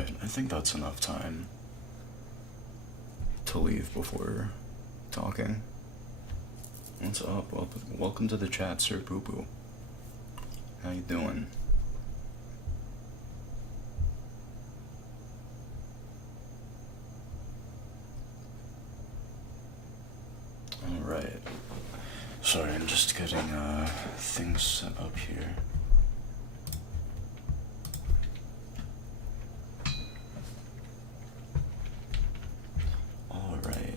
Alright, I think that's enough time to leave before talking. What's up? Welcome to the chat, Sir Boo Boo. How you doing? Alright. Sorry, I'm just getting things set up here. Alright.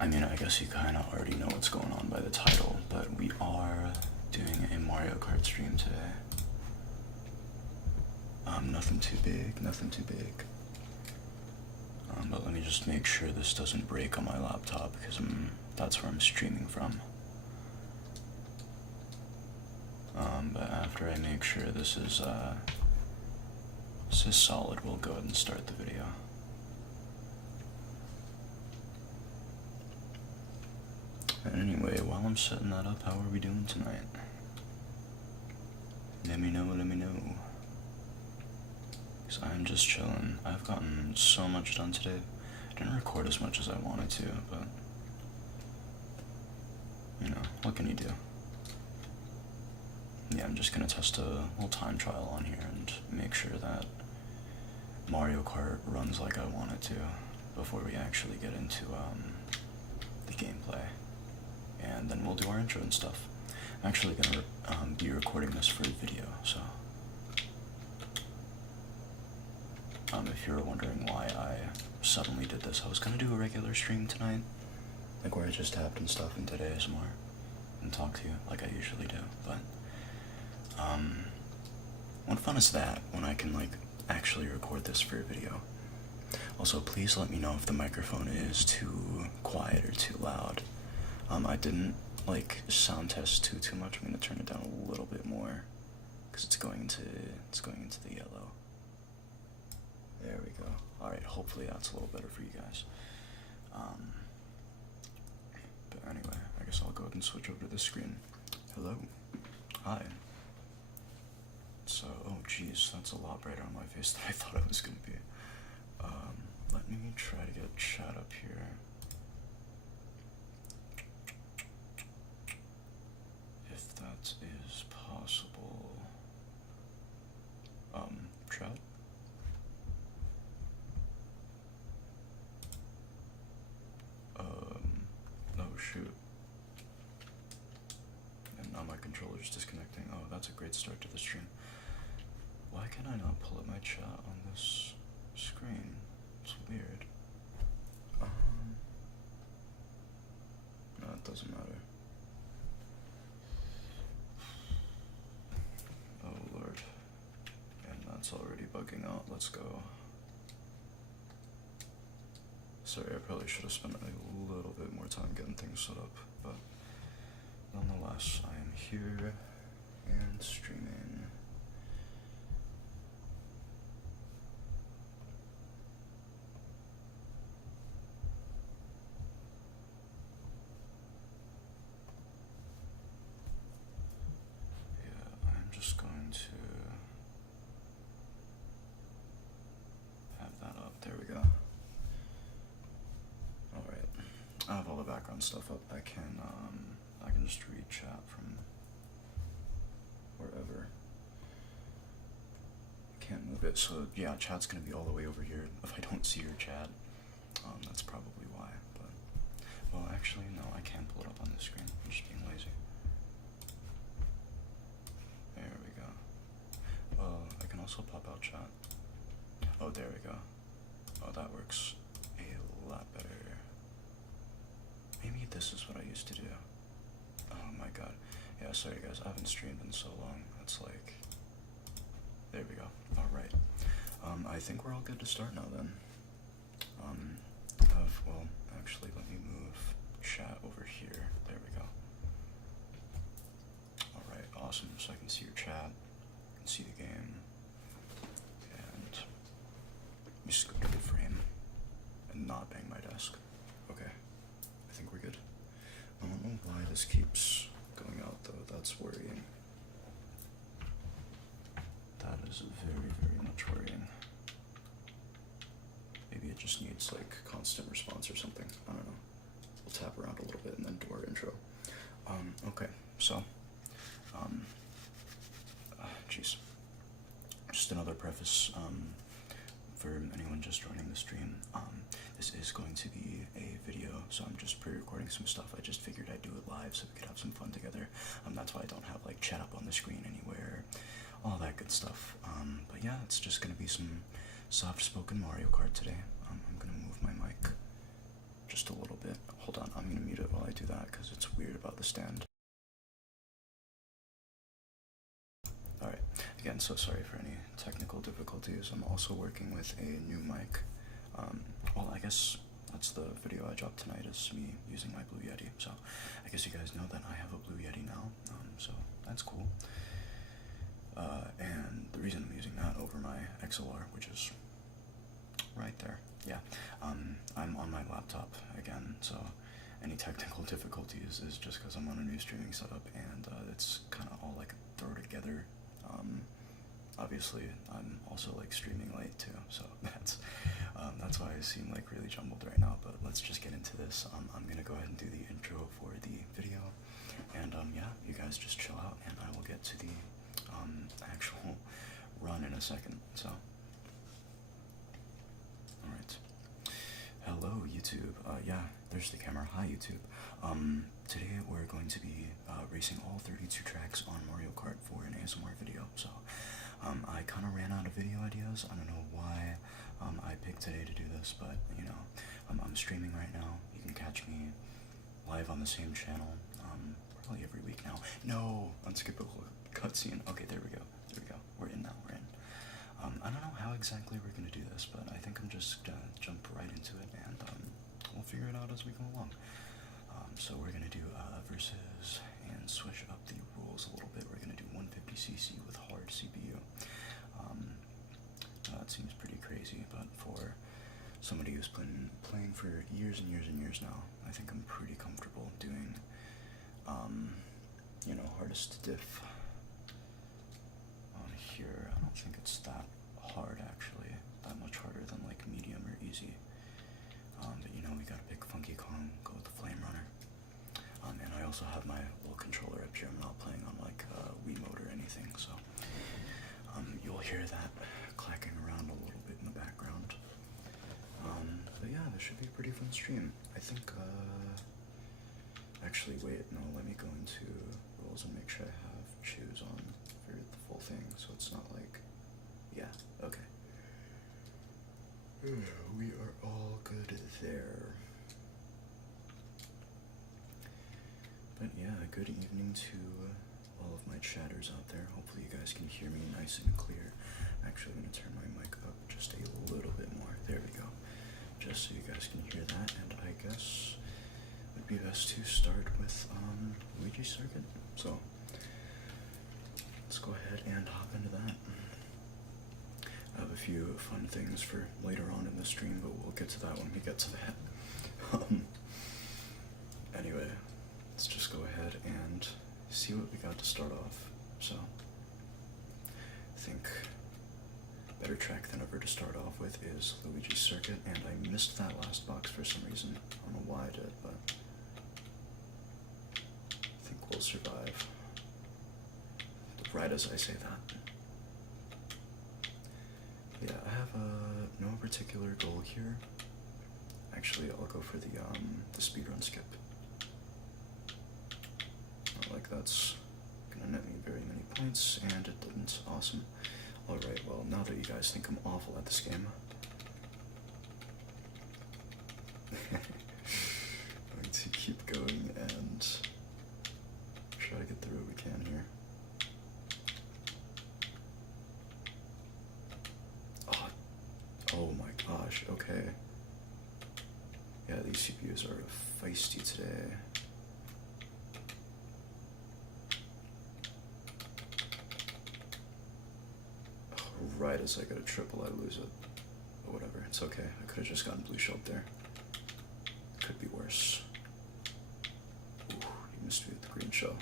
I mean, I guess you kind of already know what's going on by the title, but we are doing a Mario Kart stream today. Nothing too big, nothing too big. But let me just make sure this doesn't break on my laptop, because that's where I'm streaming from. But after I make sure this is solid, we'll go ahead and start the video. Anyway, while I'm setting that up, how are we doing tonight? Let me know, let me know. Because I'm just chilling. I've gotten so much done today. I didn't record as much as I wanted to, but, you know, what can you do? Yeah, I'm just gonna test a little time trial on here and make sure that Mario Kart runs like I want it to before we actually get into the gameplay. And then we'll do our intro and stuff. I'm actually gonna be recording this for a video, so if you're wondering why I suddenly did this, I was gonna do a regular stream tonight, like where I just tapped and stuff and did ASMR and talk to you like I usually do, but what fun is that when I can like actually record this for a video? Also, please let me know if the microphone is too quiet or too loud. I didn't like sound test too much. I'm gonna turn it down a little bit more because it's going into the yellow. There we go. All right, hopefully that's a little better for you guys. But anyway, I guess I'll go ahead and switch over to this screen. Hello. Hi. So, oh geez, that's a lot brighter on my face than I thought it was gonna be. Let me try to get chat up here. If that is possible. Chat? Oh shoot. And now my controller's disconnecting. Oh, that's a great start to the stream. Why can I not pull up my chat on this screen? It's weird. No, it doesn't matter. Oh lord. And that's already bugging out. Let's go. Sorry, I probably should have spent a little bit more time getting things set up, but nonetheless, I am here and streaming. Yeah, I'm just going to have that up. There we go. Alright, I have all the background stuff up. I can just read chat from wherever. Can't move it, so yeah, chat's gonna be all the way over here. If I don't see your chat, that's probably why, but, well, actually, no, I can't pull it up on the screen. I'm just being lazy. There we go. Well, I can also pop out chat. Oh, there we go. Oh, that works a lot better. Maybe this is what I used to do. Oh my god. Yeah, sorry guys, I haven't streamed in so long. It's like, there we go. Alright. I think we're all good to start now then. Well, actually, let me move chat over here. There we go. Alright, awesome. So I can see your chat, I can see the game, and let me scoot to the frame and not bang my desk. Okay, I think we're good. I don't know why this keeps going out though, that's worrying. is very, very much worrying. Maybe it just needs like constant response or something. I don't know. We'll tap around a little bit and then do our intro. Okay, so, jeez. Just another preface, for anyone just joining the stream. This is going to be a video, so I'm just pre-recording some stuff. I just figured I'd do it live so we could have some fun together. That's why I don't have like chat up on the screen anywhere, all that good stuff. But yeah, it's just gonna be some soft-spoken Mario Kart today. I'm gonna move my mic just a little bit. Hold on, I'm gonna mute it while I do that because it's weird about the stand. Alright, again, so sorry for any technical difficulties. I'm also working with a new mic. Well, I guess that's the video I dropped tonight, is me using my Blue Yeti. So I guess you guys know that I have a Blue Yeti now, so that's cool. And the reason I'm using that over my XLR, which is right there, yeah, I'm on my laptop again, so any technical difficulties is just because I'm on a new streaming setup, and it's kind of all like thrown together. Obviously, I'm also like streaming late too, so that's why I seem like really jumbled right now. But let's just get into this. I'm gonna go ahead and do the intro for the video, and yeah, you guys just chill out, and I will get to the actual run in a second. So, all right. Hello, YouTube. Yeah, there's the camera. Hi, YouTube. Today we're going to be racing all 32 tracks on Mario Kart for an ASMR video. So, I kind of ran out of video ideas. I don't know why I picked today to do this, but you know, I'm streaming right now. You can catch me live on the same channel probably every week now. No, unskippable cutscene. Okay, there we go. There we go. We're in now. We're in. I don't know how exactly we're gonna do this, but I think I'm just gonna jump right into it, and we'll figure it out as we go along. So we're gonna do versus and switch up the rules a little bit. We're gonna do 150cc with hard CPU. That seems pretty crazy, but for somebody who's been playing for years and years and years now, I think I'm pretty comfortable doing, you know, hardest diff on here. I don't think it's that hard actually, that much harder than like medium or easy. But you know, we gotta pick Funky Kong, go with the Flame Runner. And I also have my little controller up here. I'm not playing on like Wiimote or anything, so you'll hear that clacking around a little bit in the background. But yeah, this should be a pretty fun stream. I think, actually wait, no, let me go into rules and make sure I have choose on for the full thing, so it's not like, yeah, okay. We are all good there. But yeah, good evening to all of my chatters out there. Hopefully you guys can hear me nice and clear. Actually, I'm going to turn my mic up just a little bit more. There we go. Just so you guys can hear that. And I guess it would be best to start with Luigi Circuit. So let's go ahead and hop into that. I have a few fun things for later on in the stream, but we'll get to that when we get to that. Anyway, let's just go ahead and see what we got to start off. So, I think better track than ever to start off with is Luigi's Circuit, and I missed that last box for some reason. I don't know why I did, but I think we'll survive. Right as I say that. Yeah, I have no particular goal here. Actually, I'll go for the speedrun skip. Not like that's gonna net me very many points, and it didn't. Awesome. Alright, well, now that you guys think I'm awful at this game, I'm going to keep going and try to get through what we can here. Oh my gosh, okay. Yeah, these CPUs are feisty today. Right as I get a triple, I lose it. But whatever, it's okay. I could have just gotten blue shelled there. Could be worse. Ooh, you missed me with the green shell.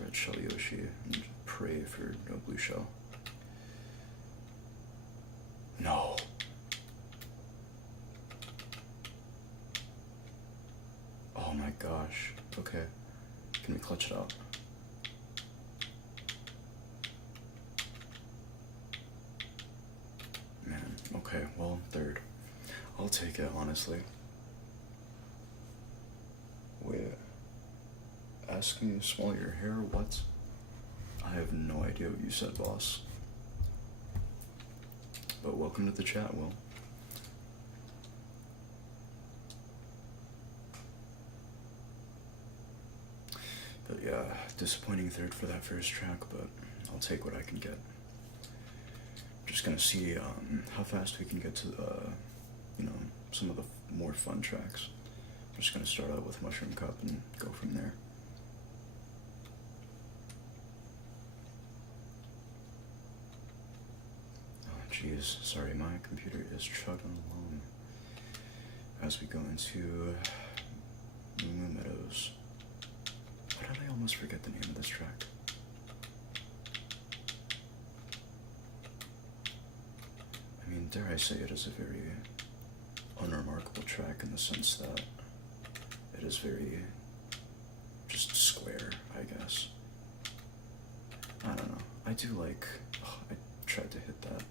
Red shell Yoshi, and pray for Oh my gosh. Okay. Can we clutch it out? Man, okay, well, third. I'll take it, honestly. Wait. Ask me to swallow your hair? What? I have no idea what you said, boss. But welcome to the chat, Will. But yeah, disappointing third for that first track, but I'll take what I can get. Just gonna see how fast we can get to some of the more fun tracks. I'm just gonna start out with Mushroom Cup and go from there. Oh jeez, sorry, my computer is chugging along as we go into Moo Meadows. Why did I almost forget the name of this track? I mean, dare I say it is a very unremarkable track in the sense that it is very just square, I guess. I don't know. I do like, I tried to hit that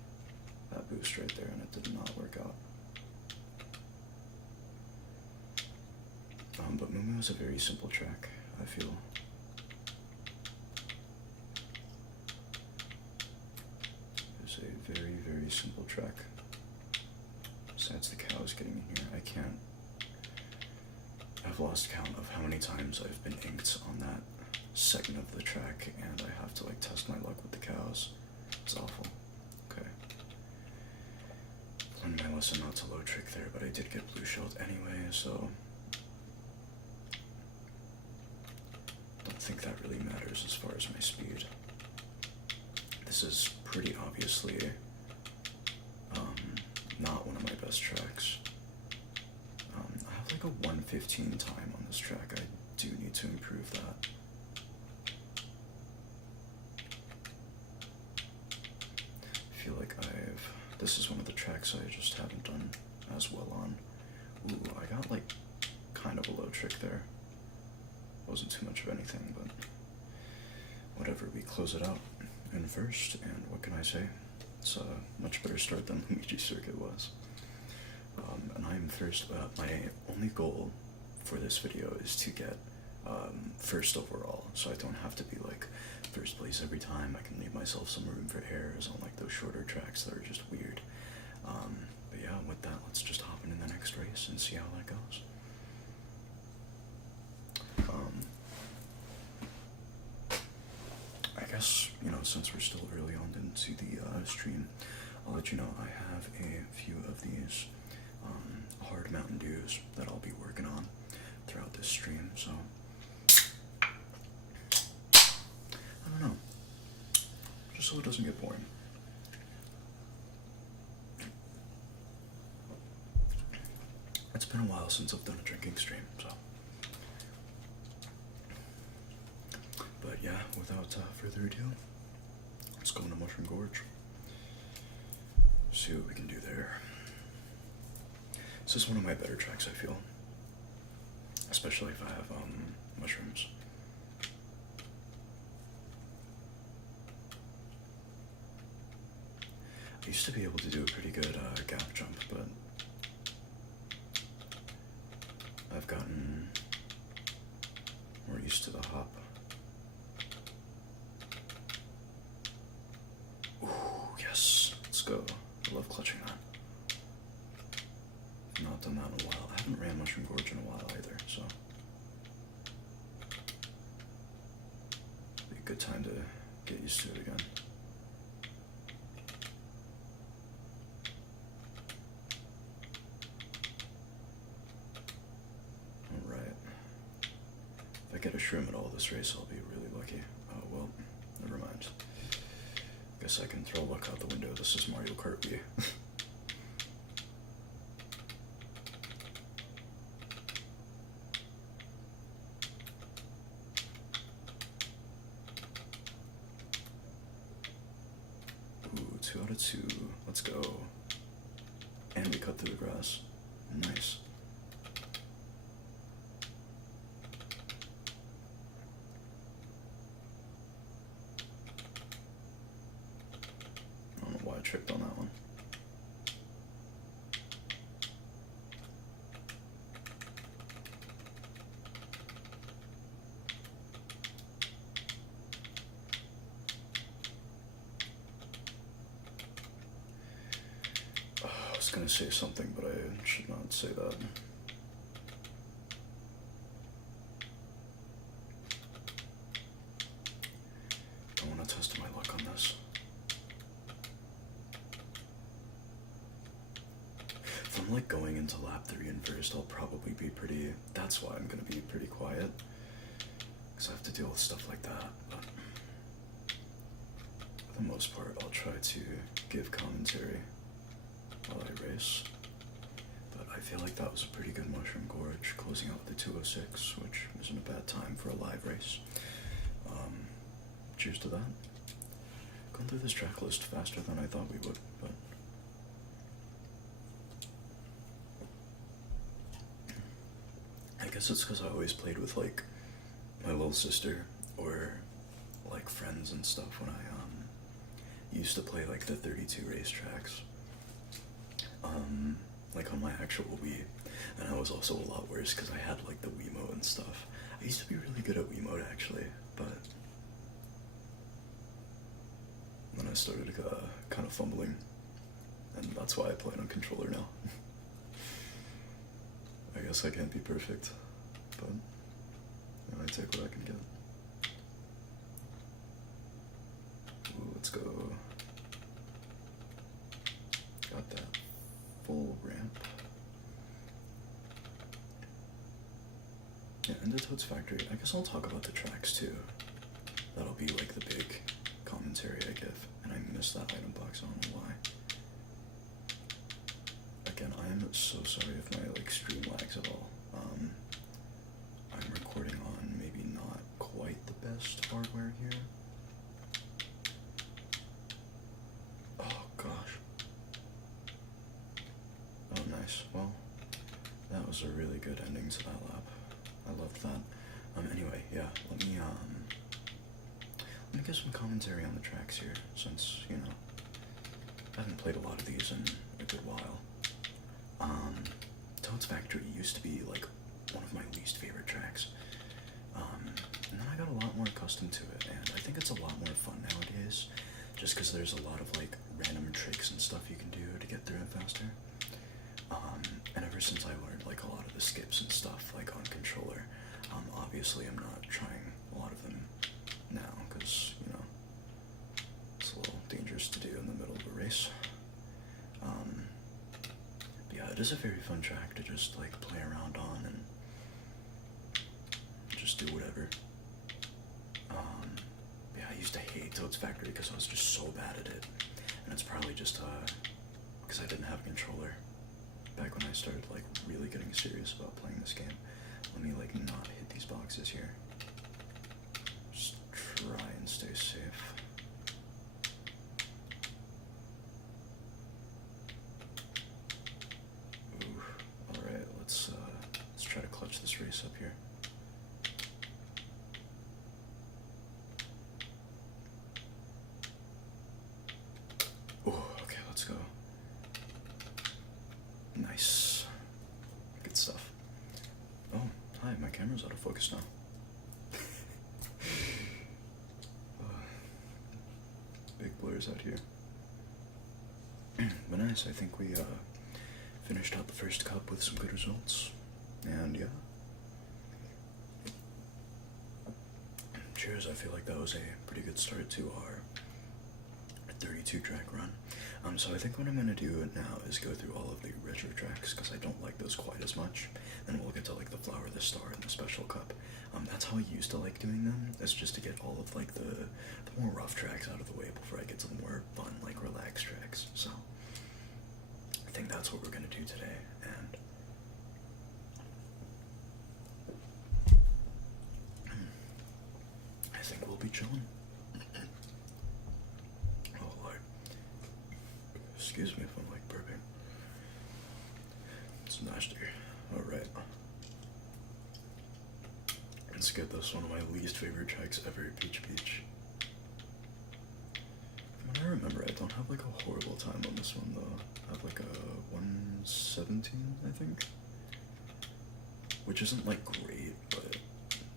boost right there and it did not work out. But Moo Moo is a very simple track, I feel. It's a very, very simple track. Besides the cows getting in here, I've lost count of how many times I've been inked on that segment of the track, and I have to like test my luck with the cows. It's awful. Okay. Learned my lesson not to low trick there, but I did get blue shelled anyway, so don't think that really matters as far as my speed. This is pretty obviously not one of my best tracks. I have like a 1:15 time on this track. I do need to improve that. I feel like this is one of the tracks I just haven't done as well on. Ooh, I got like kind of a low trick there. Wasn't too much of anything, but whatever, we close it out in first, and what can I say? It's a much better start than Luigi Circuit was. And I'm first. My only goal for this video is to get first overall, so I don't have to be like first place every time. I can leave myself some room for errors on like those shorter tracks that are just weird. But yeah, with that, let's just hop into the next race and see how that goes. I guess, since we're still early on into the stream, I'll let you know I have a few of these hard Mountain Dews that I'll be working on throughout this stream, so I don't know, just so it doesn't get boring. It's been a while since I've done a drinking stream, so. But yeah, without further ado, let's go into Mushroom Gorge. See what we can do there. This is one of my better tracks, I feel. Especially if I have mushrooms. I used to be able to do a pretty good gap jump, but I've gotten more used to the hop. Ooh, yes, let's go. I love clutching that. Not done that in a while. I haven't ran Mushroom Gorge in a while either, so it'll be a good time to get used to it again. Alright. If I get a shroom at all this race, I'll be really lucky. Oh, well, never mind. Guess I can throw luck out the window. This is Mario Kart Wii. Ooh, 2 out of 2. Let's go. And we cut through the grass. Nice. tricked on that one. I was gonna say something, but I should not say that. I want to test my luck on this. If I'm like going into lap 3 and first, I'll probably be pretty. That's why I'm gonna be pretty quiet, because I have to deal with stuff like that. But for the most part, I'll try to give commentary while I race. But I feel like that was a pretty good mushroom gorge, closing out the 206, which isn't a bad time for a live race. Cheers to that. Going through this track list faster than I thought we would, but I guess it's because I always played with like my little sister or like friends and stuff when I used to play like the 32 racetracks. Like on my actual Wii, and I was also a lot worse because I had like the Wiimote and stuff. I used to be really good at Wiimote actually, but then I started kind of fumbling, and that's why I play on controller now. I guess I can't be perfect, but I take what I can get. Ooh, let's go. Got that full ramp. Yeah, into Toad's Factory. I guess I'll talk about the tracks too. That'll be like the big commentary I give. And I missed that item box, I don't know why. Again, I am so sorry if my like stream lags at all. I'm recording on maybe not quite the best hardware here. Oh gosh. Oh nice. Well, that was a really good ending to that lap. I loved that. Anyway, yeah, let me give some commentary on the tracks here, since, you know, I haven't played a lot of these in a good while. Toad's Factory used to be, like, one of my least favorite tracks. And then I got a lot more accustomed to it, and I think it's a lot more fun nowadays, just because there's a lot of, like, random tricks and stuff you can do to get through it faster. And ever since I learned, like, a lot of the skips and stuff, like, on controller, obviously I'm not trying a lot of them now, because, you know, it's a little dangerous to do in the middle of a race. Yeah, it is a very fun track to just, like, play around on and just do whatever. Yeah, I used to hate Toad's Factory because I was just so bad at it, and it's probably just, because I didn't have a controller back when I started, like, really getting serious about playing this game. Let me, like, not hit these boxes here. Just try and stay safe. Ooh, alright, let's try to clutch this race up here. Ooh, okay, let's go. Nice. Good stuff. Oh, hi, my camera's out of focus now. Big blurs out here. But nice, I think we finished out the first cup with some good results. And yeah. Cheers, I feel like that was a pretty good start to our 32 track run. So I think what I'm going to do now is go through all of the retro tracks, because I don't like those quite as much. Then we'll get to like the Flower, the Star, and the Special Cup. That's how I used to like doing them. It's just to get all of like the more rough tracks out of the way before I get to the more fun, like relaxed tracks. So I think that's what we're going to do today. And I think we'll be chilling. Oh Lord. Excuse me if I'm like burping. It's nasty. Alright. Let's get this, one of my least favorite tracks ever, Peach Peach. I'm what I remember, I don't have like a horrible time on this one though. I have like a 117, I think. Which isn't like great, but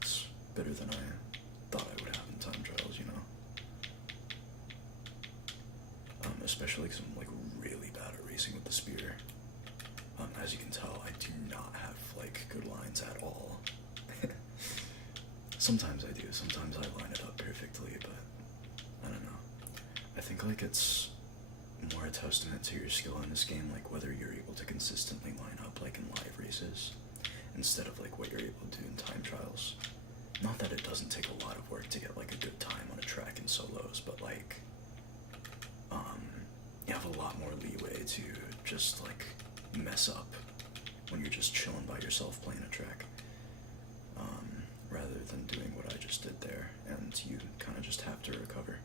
it's better than I thought I would have in time trials, you know? Especially because I'm like really bad at racing with the spear. As you can tell, I do not have like good lines at all. Sometimes I do, sometimes I line it up perfectly, but I don't know. I think like it's more a testament to your skill in this game, like whether you're able to consistently line up like in live races, instead of like what you're able to do in time trials. Not that it doesn't take a lot of work to get like a good time on a track in solos, but like, you have a lot more leeway to just like mess up when you're just chilling by yourself playing a track, rather than doing what I just did there, and you kind of just have to recover.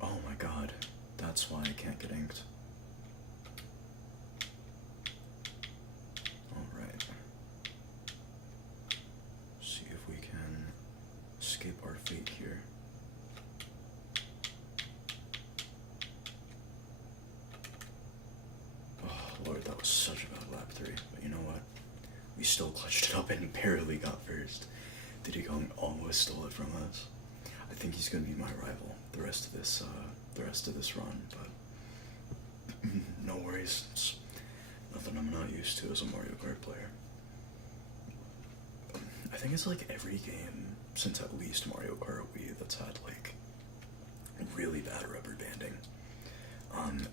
Oh my god, that's why I can't get inked. Alright. See if we can escape our fate here. Oh lord, that was such a bad lap 3, but you know what? We still clutched it up and barely got first. Diddy Kong almost stole it from us. I think he's gonna be my rival the rest of this run, but no worries. It's nothing I'm not used to as a Mario Kart player. I think it's like every game since at least Mario Kart Wii that's had like really bad rubber banding.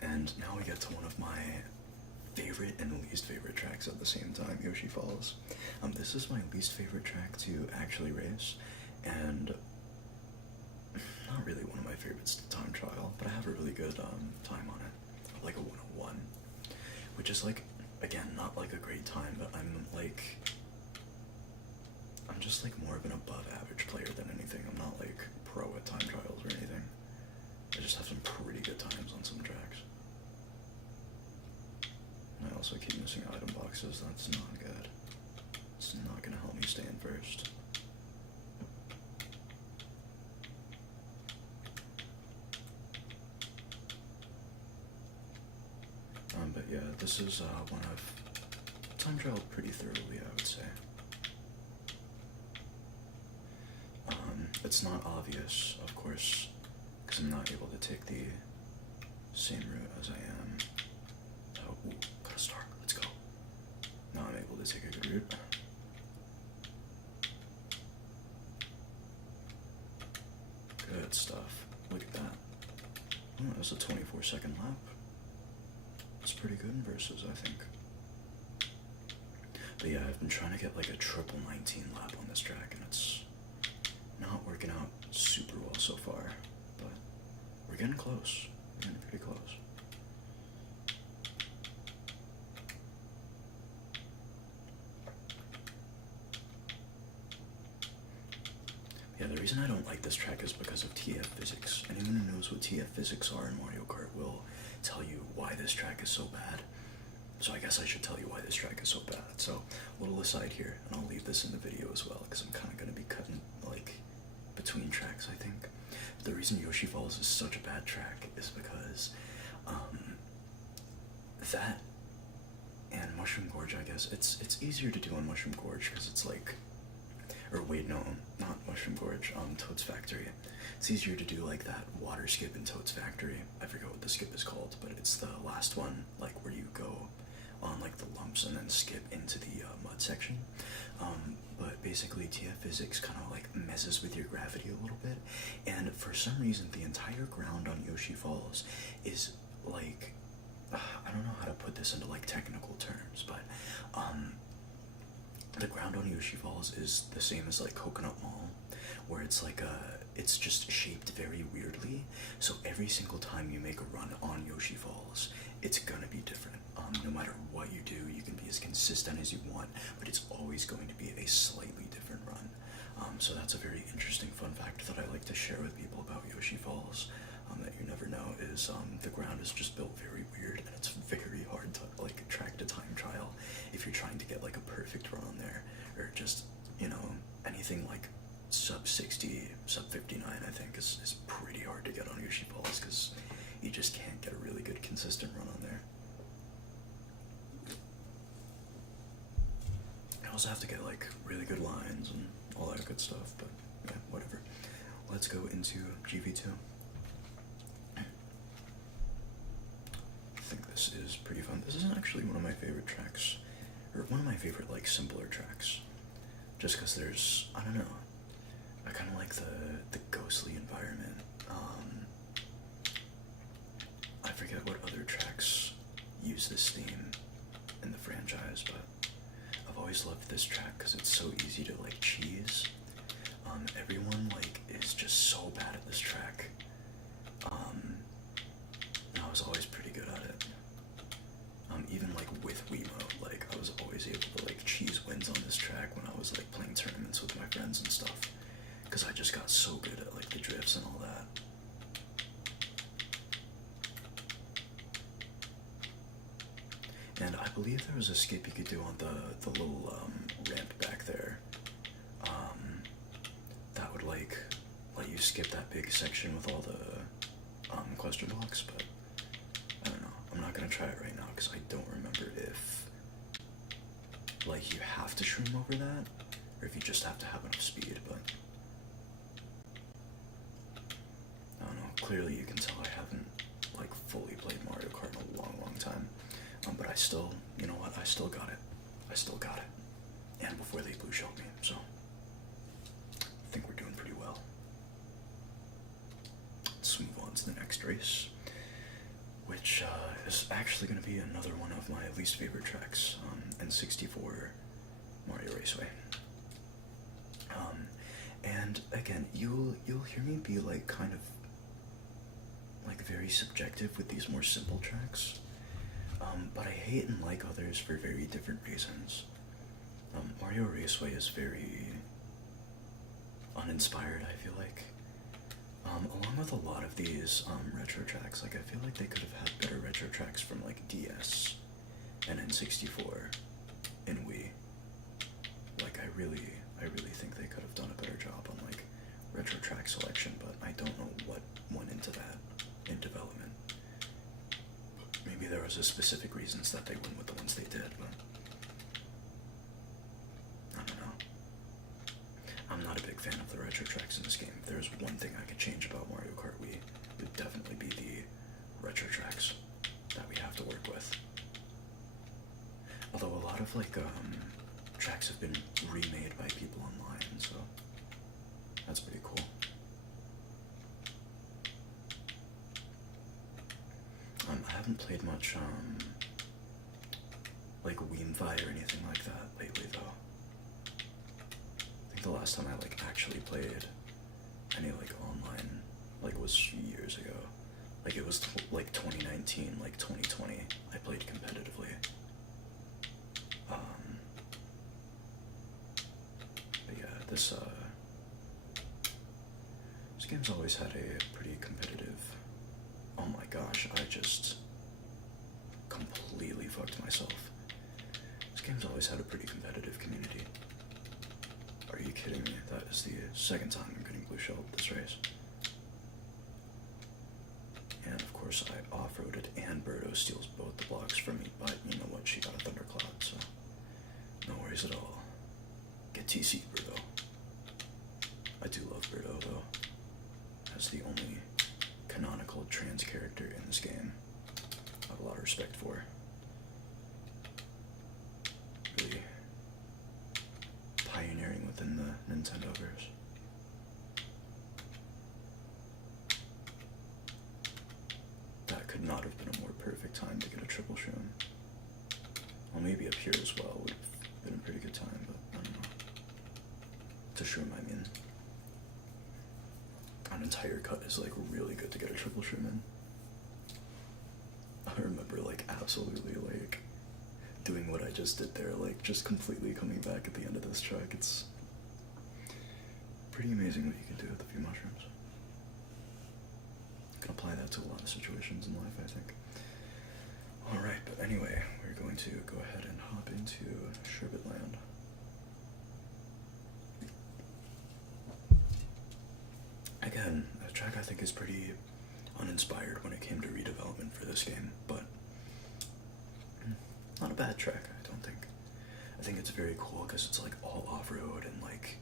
And now we get to one of my favorite and least favorite tracks at the same time, Yoshi Falls. This is my least favorite track to actually race, and not really one of my favorites to time trial, but I have a really good time on it, like a 101, which is like, again, not like a great time, but I'm just like more of an above average player than anything. I'm not like pro at time trials or anything. I just have some pretty good times on some tracks. And I also keep missing item boxes. That's not good. It's not gonna help me stay in first. But yeah, this is one I've time trialed pretty thoroughly, I would say. It's not obvious, of course, because I'm not able to take the same route as I am. Oh, ooh, got a star. Let's go. Now I'm able to take a good route. Good stuff. Look at that. Oh, that's a 24-second lap. It's pretty good in versus, I think. But yeah, I've been trying to get like a triple 19 lap on this track, and it's not working out super well so far, but we're getting close. We're getting pretty close. Yeah, the reason I don't like this track is because of TF physics. Anyone who knows what TF physics are in Mario Kart will tell you why this track is so bad. So I guess I should tell you why this track is so bad. So, a little aside here, and I'll leave this in the video as well, because I'm kind of going to be cutting, like, between tracks, I think. The reason Yoshi Falls is such a bad track is because, that and Mushroom Gorge, I guess, it's easier to do on Mushroom Gorge, because it's like, or wait, no, not Mushroom Gorge, Toad's Factory. It's easier to do like that water skip in Toad's Factory. I forget what the skip is called, but it's the last one, like where you go on like the lumps and then skip into the mud section. But basically TF physics kind of like messes with your gravity a little bit, and for some reason the entire ground on Yoshi Falls is like, I don't know how to put this into like technical terms, but the ground on Yoshi Falls is the same as like Coconut Mall, where it's like it's just shaped very weirdly, so every single time you make a run on Yoshi Falls, it's gonna be different. No matter what you do, you can be as consistent as you want, but it's always going to be a slightly different run. So that's a very interesting fun fact that I like to share with people about Yoshi Falls, that you never know, is the ground is just built very weird, and it's very hard to like track to time trial if you're trying to get like a perfect run on there, or just, you know, anything like sub 60, sub 59, I think is pretty hard to get on Yoshi Falls because you just can't get a really good consistent run on there. You also have to get like really good lines and all that good stuff, but yeah, whatever. Let's go into GV2. I think this is pretty fun. This isn't actually one of my favorite tracks, or one of my favorite like simpler tracks, just because there's, I don't know, I kind of like the ghostly environment. I forget what other tracks use this theme in the franchise, but I've always loved this track because it's so easy to like cheese. Everyone like is just so bad at this track. I was always pretty good at it. Even like with Wiimote, like I was always able to like cheese wins on this track when I was like playing tournaments with my friends and stuff, because I just got so good at like the drifts and all that. And I believe there was a skip you could do on the little ramp back there. That would like let you skip that big section with all the question blocks, but I don't know. I'm not gonna try it right now because I don't remember if like you have to shroom over that or if you just have to have enough speed, but I don't know. Clearly you can tell I haven't like fully played Mario Kart in a long, long time. But I still, you know what, I still got it. I still got it. And before they blue shelled me, so I think we're doing pretty well. Let's move on to the next race, which is actually going to be another one of my least favorite tracks, N64 Mario Raceway. And again, you'll hear me be like kind of like very subjective with these more simple tracks. But I hate and like others for very different reasons. Mario Raceway is very uninspired, I feel like. Along with a lot of these retro tracks, like I feel like they could have had better retro tracks from like DS and N64 and Wii. Like I really think they could have done a better job on like retro track selection, but I don't know what went into that in development. Maybe there was a specific reasons that they went with the ones they did, but I don't know. I'm not a big fan of the retro tracks in this game. If there's one thing I could change about Mario Kart Wii, it would definitely be the retro tracks that we have to work with. Although a lot of like tracks have been remade by people online, so that's pretty cool. I haven't played much, like Wiimfi or anything like that lately, though. I think the last time I, like, actually played any, like, online, like, was years ago. Like, it was, like, 2019, like, 2020, I played competitively. But yeah, this game's always had a pretty competitive... Oh my gosh, I just completely fucked myself. This game's always had a pretty competitive community. Are you kidding me? That is the second time I'm getting blue shelled this race. And of course I off-roaded and Birdo steals both the blocks from me, but you know what, she got a thundercloud, so no worries at all. Get TC, Birdo. I do love Birdo though. That's the only canonical trans character in this game I have a lot of respect for. Really pioneering within the Nintendoverse. That could not have been a more perfect time to get a triple shroom. Well, maybe up here as well would have been a pretty good time, but I don't know. To shroom, I mean. An entire cut is like really good to get a triple shroom in. I remember like absolutely like doing what I just did there, like just completely coming back at the end of this track. It's pretty amazing what you can do with a few mushrooms. You can apply that to a lot of situations in life, I think. Alright, but anyway, we're going to go ahead and hop into Sherbet Land. I think is pretty uninspired when it came to redevelopment for this game, but not a bad track, I don't think. I think it's very cool because it's like all off-road and like,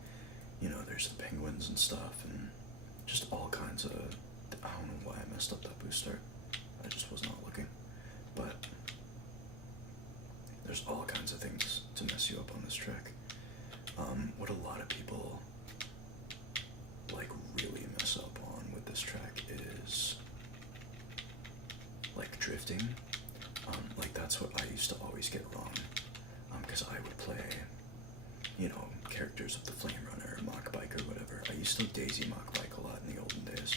you know, there's the penguins and stuff and just all kinds of, I don't know why I messed up that boost start. I just was not looking. But there's all kinds of things to mess you up on this track. What a lot of people like really mess up on with this track is like drifting. Like that's what I used to always get wrong. Because I would play, you know, characters of the Flame Runner, Mach Bike or whatever. I used to Daisy Mach Bike a lot in the olden days.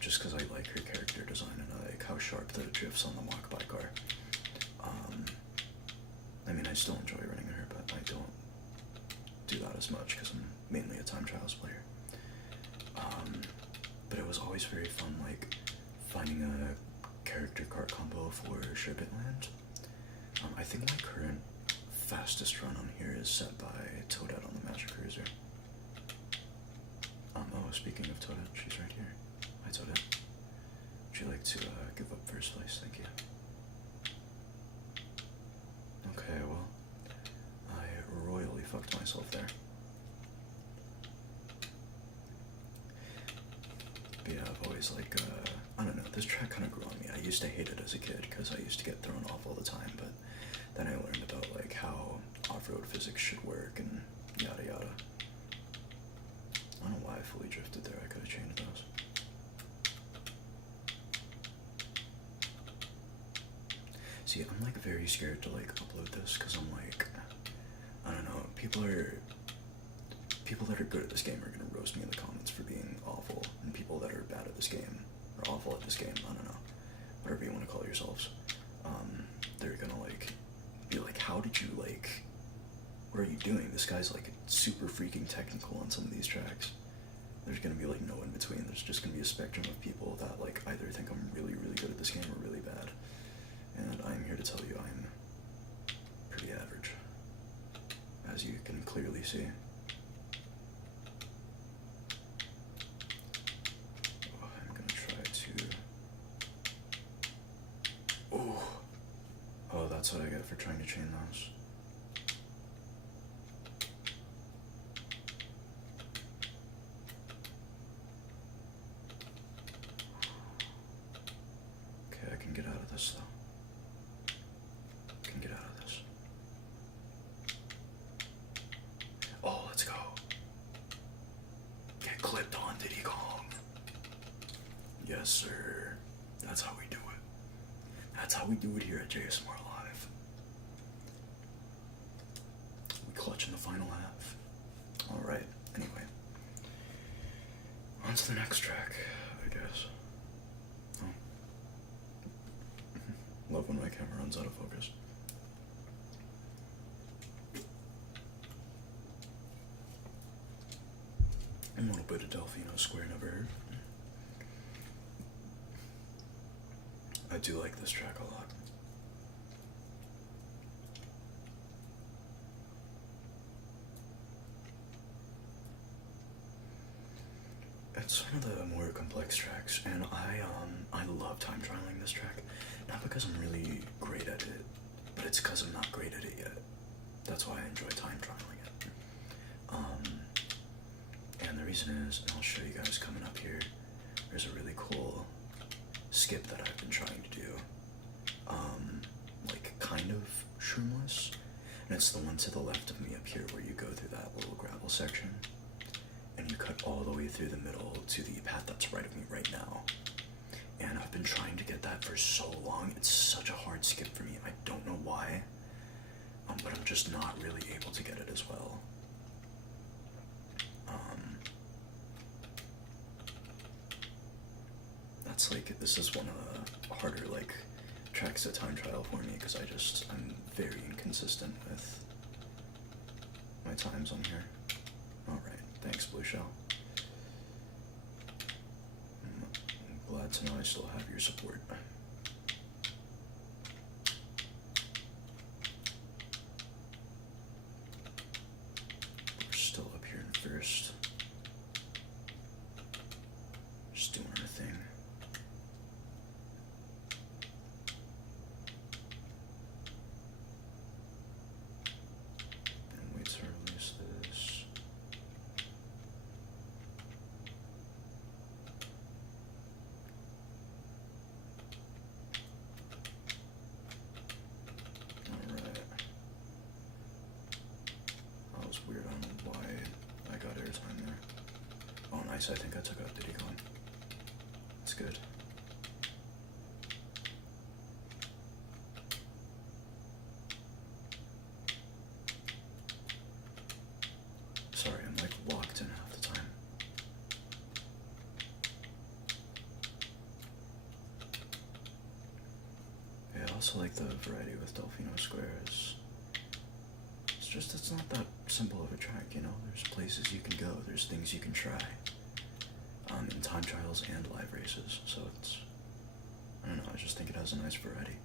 Just because I like her character design and I like how sharp the drifts on the Mach Bike are. I mean, I still enjoy running her, but I don't do that as much because I'm mainly a time trials player. But it was always very fun, like, finding a character kart combo for Sherbet Land. I think my current fastest run on here is set by Toadette on the Magic Cruiser. Oh, speaking of Toadette, she's right here. Hi, Toadette. Would you like to give up first place? Thank you. Okay, well, I royally fucked myself there. But yeah, I've always like, I don't know, this track kind of grew on me. I used to hate it as a kid because I used to get thrown off all the time, but then I learned about like how off-road physics should work and yada yada. I don't know why I fully drifted there. I could have changed those. See, I'm like very scared to like upload this because I'm like, I don't know, people that are good at this game are gonna roast me in the comments for being awful, and people that are bad at this game, or awful at this game, I don't know, whatever you want to call yourselves, they're gonna like be like, how did you like, what are you doing? This guy's like super freaking technical on some of these tracks. There's gonna be like no in between. There's just gonna be a spectrum of people that like either think I'm really, really good at this game or really bad. And I'm here to tell you I'm pretty average, as you can clearly see. Oh, I'm gonna try to... Oh, that's what I get for trying to chain those. Okay, I can get out of this though. Get out of this. Oh, let's go. Get clipped on Diddy Kong. Yes, sir. That's how we do it. That's how we do it here at JSMR Live. We clutch in the final half. Alright, anyway. On to the next track, I guess. Oh. Love when my camera runs out of focus. A little bit of Delfino Square never heard. I do like this track a lot. It's one of the more complex tracks, and I love time trialing this track. Not because I'm really great at it, but it's because I'm not great at it yet. That's why I enjoy time trialing it. And the reason is, and I'll show you guys coming up here, there's a really cool skip that I've been trying to do. Like kind of shroomless. And it's the one to the left of me up here where you go through that little gravel section. And you cut all the way through the middle to the path that's right of me right now. And I've been trying to get that for so long. It's such a hard skip for me. I don't know why. But I'm just not really able to get it as well. That's like, this is one of the harder like tracks at time trial for me because I'm very inconsistent with my times on here. Alright, thanks Blue Shell. I'm glad to know I still have your support. We're still up here in first. thing. And wait to release this. Alright. That was weird, I don't know why I got airtime there. Oh nice, I think I took out Diddy Kong. That's good. Sorry, I'm like locked in half the time. Yeah, I also like the variety with Delfino Squares. It's not that simple of a track, you know? There's places you can go, there's things you can try. In time trials and live races, so it's, I don't know, I just think it has a nice variety.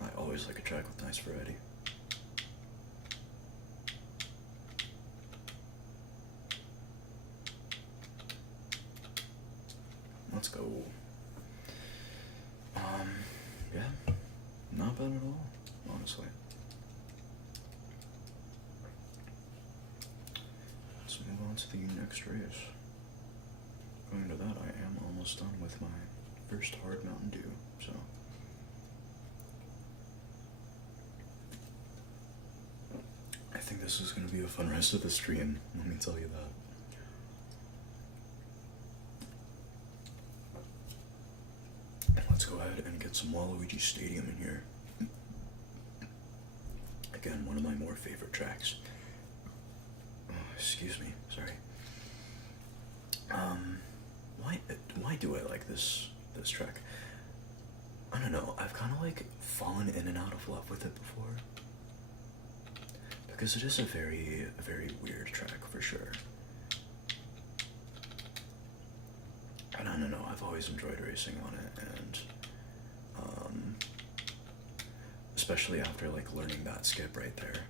I always like a track with nice variety. Let's go. Yeah, not bad at all, honestly. Let's move on to the next race. Going to that, I am almost done with my first hard Mountain Dew, so. I think this is going to be a fun rest of the stream, let me tell you that. Let's go ahead and get some Waluigi Stadium in here. Again, one of my more favorite tracks. Oh, excuse me, sorry. Why do I like this track? I don't know, I've kind of like fallen in and out of love with it before. Because it is a very weird track for sure. And I don't know, I've always enjoyed racing on it, and especially after like learning that skip right there.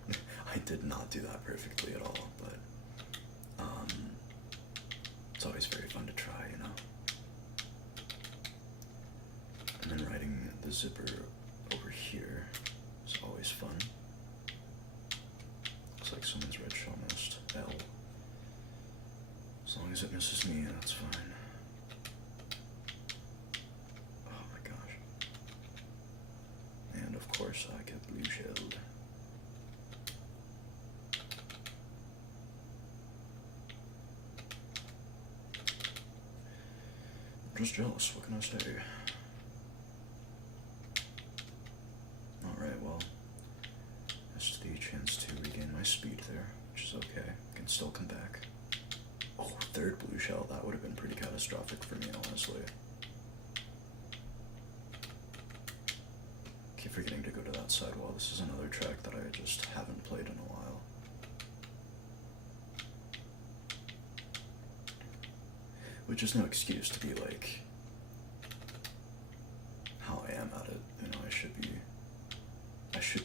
I did not do that perfectly at all, but it's always very fun to try, you know. And then riding the zipper over here is always fun. Looks like someone's red shell missed. L. As long as it misses me, that's fine. Oh my gosh. And of course I get blue shelled. I'm just jealous, what can I say? Alright, well, that's the chance to regain my speed there, which is okay. I can still come back. Oh, third blue shell, that would have been pretty catastrophic for me, honestly. Keep forgetting to go to that sidewall. This is another track that I just haven't played in a while. Which is no excuse to be like how I am at it. You know, I should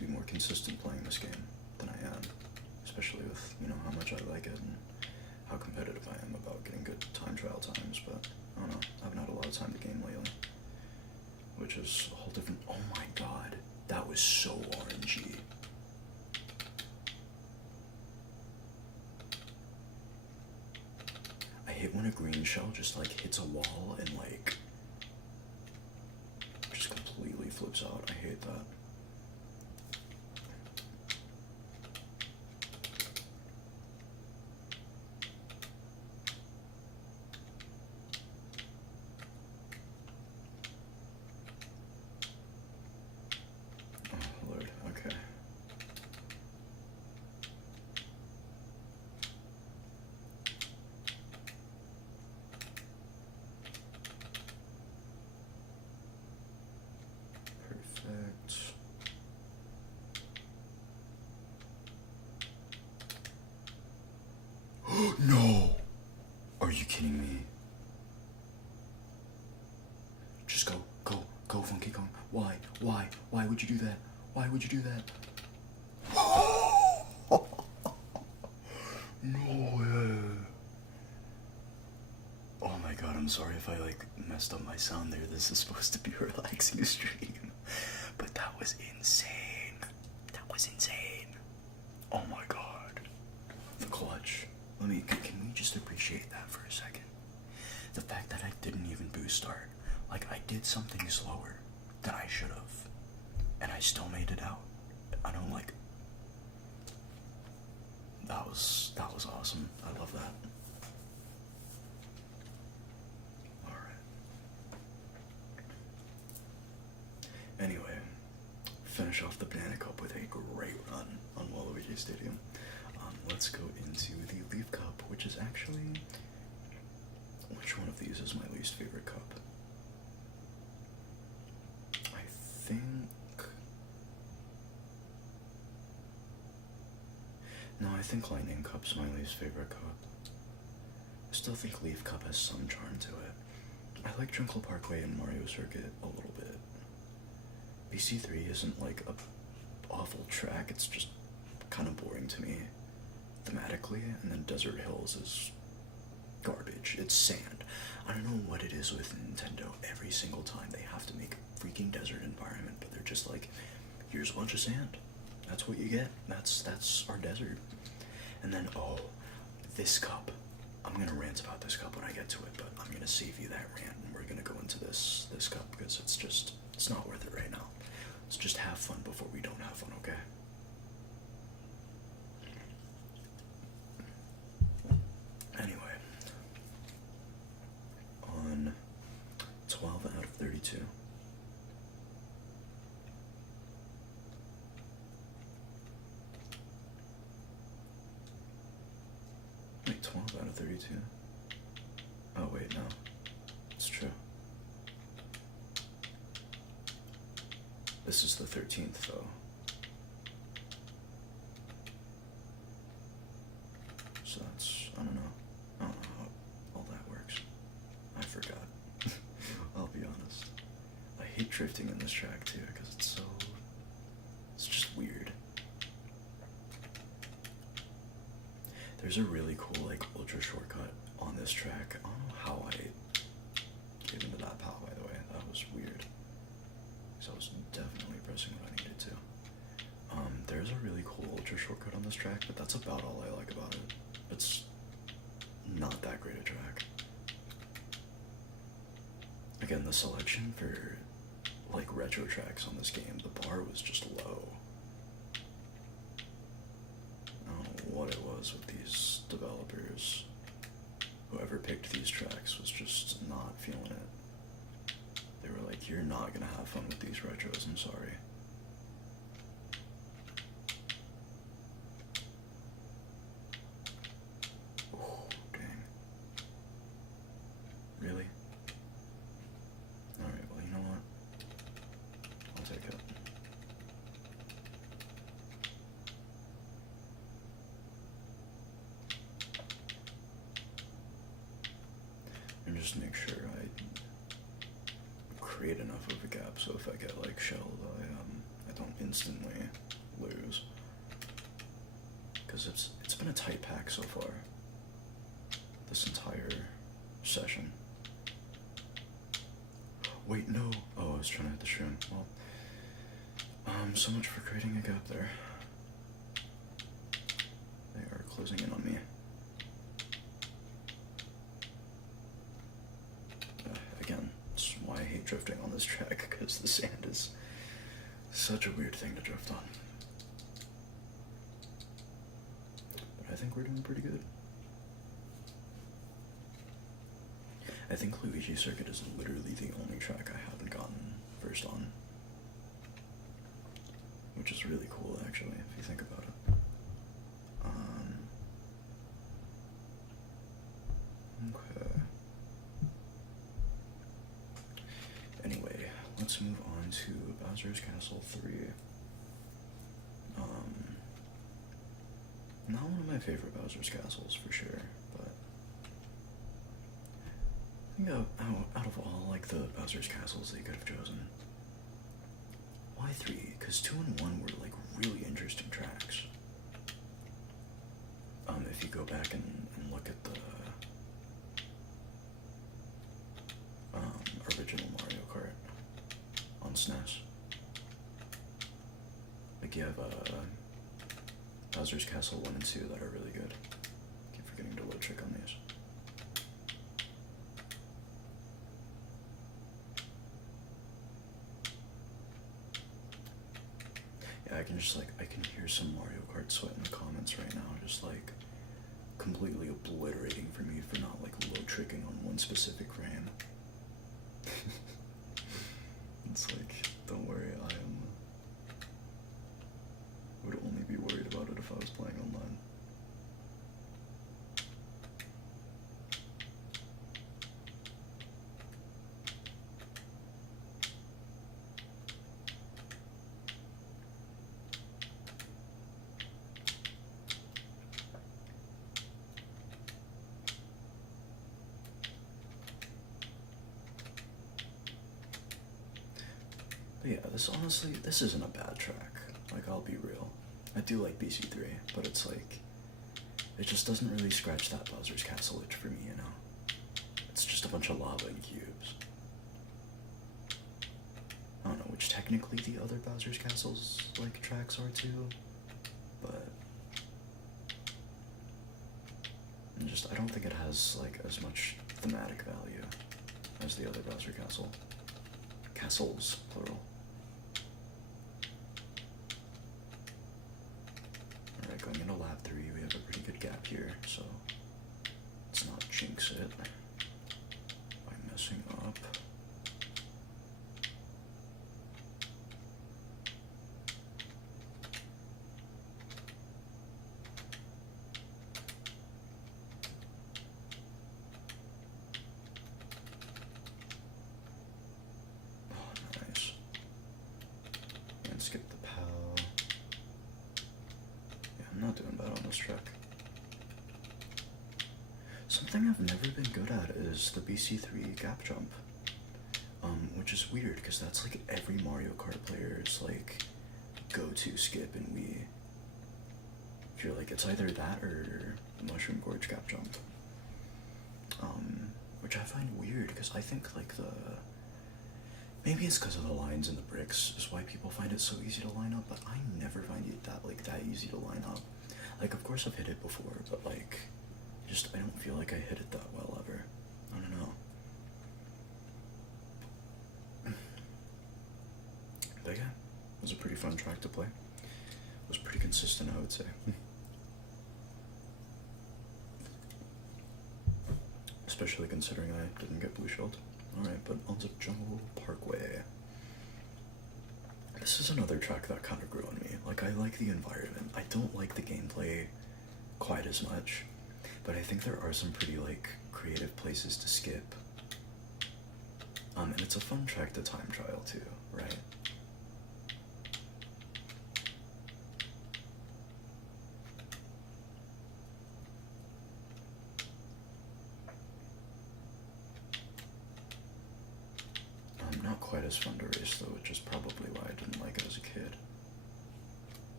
be more consistent playing this game than I am, especially with, you know, how much I like it and how competitive I am about getting good time trial times, but I don't know, I haven't had a lot of time to game lately, which is a whole different, oh my god, that was so RNG. I hate when a green shell just like hits a wall and like just completely flips out. I hate that. Oh Lord, okay. Perfect. No! Are you kidding me? Just go, Funky Kong. Why would you do that? Why would you do that? No way. Oh my god, I'm sorry if I like messed up my sound there. This is supposed to be a relaxing stream. But that was insane. That was insane. Oh my god. The clutch. Can we just appreciate that for a second? The fact that I didn't even boost start. Like, I did something slower than I should have. And I still made it out. I don't like... That was awesome. I love that. Alright. Anyway, finish off the Banana Cup with a great run on Waluigi Stadium. Let's go into the Leaf Cup, which is actually... Which one of these is my least favorite cup? I think... No, I think Lightning Cup's my least favorite cup. I still think Leaf Cup has some charm to it. I like Twinkle Parkway and Mario Circuit a little bit. BC3 isn't like a awful track, it's just kind of boring to me thematically, and then Desert Hills is garbage. It's sand. I don't know what it is with Nintendo. Every single time they have to make a freaking desert environment, but they're just like, here's a bunch of sand. That's what you get. That's our desert. And then, oh, this cup. I'm gonna rant about this cup when I get to it, but I'm gonna save you that rant, and we're gonna go into this cup because it's not worth it right now. Let's just have fun before we don't have fun, okay? Anyway, on 12 out of 32. Wait, 12 out of 32? Oh wait, no. It's true. This is the 13th though. So that's, I don't know how all that works. I forgot. I'll be honest. I hate drifting in this track too, because it's just weird. There's a really cool, like, ultra shortcut on this track. I don't know how I gave into that pow, by the way. That was weird. Because I was definitely pressing what I needed to. There's a really cool ultra shortcut on this track, but that's about all I like about it. It's not that great a track. Again, the selection for, like, retro tracks on this game, the bar was just low. I don't know what it was with these developers. Whoever picked these tracks was just not feeling it. They were like, you're not gonna have fun with these retros, I'm sorry. Oh, dang. Really? Alright, well, you know what? I'll take it. And just make sure I create enough of a gap so if I get like shelled, I don't instantly lose. Because it's been a tight pack so far. This entire session. Wait, no. Oh, I was trying to hit the shroom. Well, so much for creating a gap there. They are closing in on me. Again, that's why I hate drifting on this track, because the sand is such a weird thing to drift on. But I think we're doing pretty good. I think Luigi Circuit is literally the only track I haven't gotten first on. Which is really cool, actually, if you think about it. Okay. Anyway, let's move on to Bowser's Castle 3. Not one of my favorite Bowser's Castles, for sure, but I think out of all, like, the Bowser's Castles they could have chosen, why 3? Because 2 and 1 were, like, really interesting tracks. If you go back and look at like you have Bowser's Castle 1 and 2 that are really good. Keep forgetting to load trick on these. Yeah, I can just like, I can hear some Mario Kart sweat in the comments right now, just like completely obliterating for me for not like low tricking on one specific frame. It's like, don't worry, I would only be worried about it if I was playing online. But yeah, this isn't a bad track. Like, I'll be real. I do like BC3, but it's like, it just doesn't really scratch that Bowser's Castle itch for me, you know? It's just a bunch of lava and cubes. I don't know, which technically the other Bowser's Castles, like, tracks are too, but I don't think it has, like, as much thematic value as the other Bowser Castle. Castles, plural. Alright, going into lap 3, we have a pretty good gap here, so let's not jinx it by messing up. Skip the POW. Yeah, I'm not doing bad on this track. Something I've never been good at is the BC3 gap jump. Which is weird, because that's like every Mario Kart player's like go-to skip in Wii. If you're like, it's either that or the Mushroom Gorge gap jump. Which I find weird, because I think like maybe it's because of the lines in the bricks is why people find it so easy to line up, but I never find it that easy to line up. Like, of course I've hit it before, but like, I don't feel like I hit it that well ever. I don't know. But yeah, it was a pretty fun track to play. It was pretty consistent, I would say. Especially considering I didn't get blue shelled. Alright, but on to Jungle Parkway. This is another track that kind of grew on me. Like, I like the environment. I don't like the gameplay quite as much, but I think there are some pretty, like, creative places to skip. And it's a fun track to time trial, too, right? Not quite as fun to race though, which is probably why I didn't like it as a kid.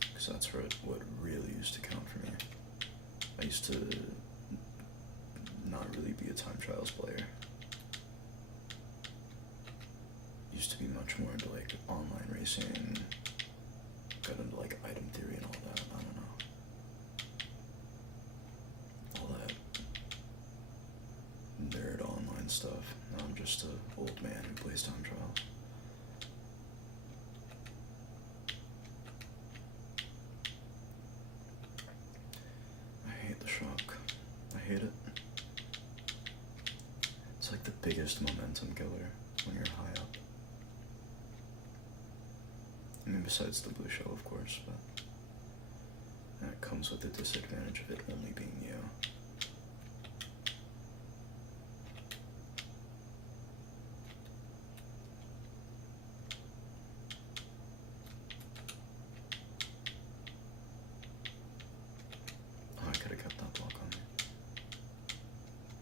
Because that's what really used to count for me. I used to not really be a time trials player. Used to be much more into like online racing, got into like item theory and all that, I don't know. All that nerd online stuff. Now I'm just an old man who plays time trial. I hate the shock. I hate it. It's like the biggest momentum killer when you're high up. I mean, besides the blue shell, of course, but that comes with the disadvantage of it only being you. Oh, I could have kept that block on me.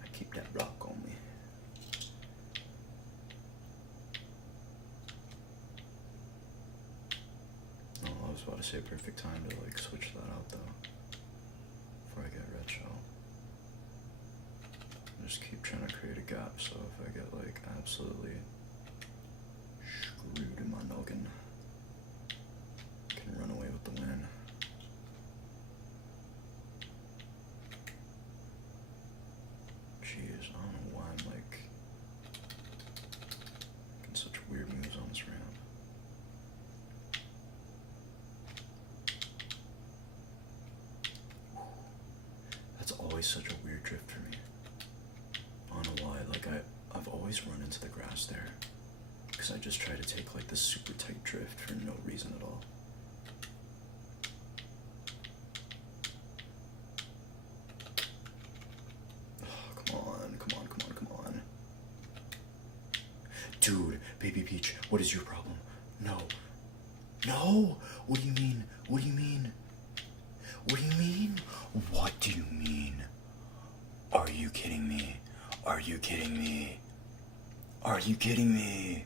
I keep that block on me. Oh, I was about to say perfect time to like switch that out though, before I get red shell. Just keep trying to create a gap, so if I get like absolutely screwed in my noggin, such a weird drift for me. I don't know why, like I've always run into the grass there. Because I just try to take like this super tight drift for no reason at all. Oh, come on, come on, come on, come on. Dude, Baby Peach, what is your problem? No. No! What do you mean? What do you mean? What do you mean? What do you mean? Are you kidding me? Are you kidding me? Are you kidding me?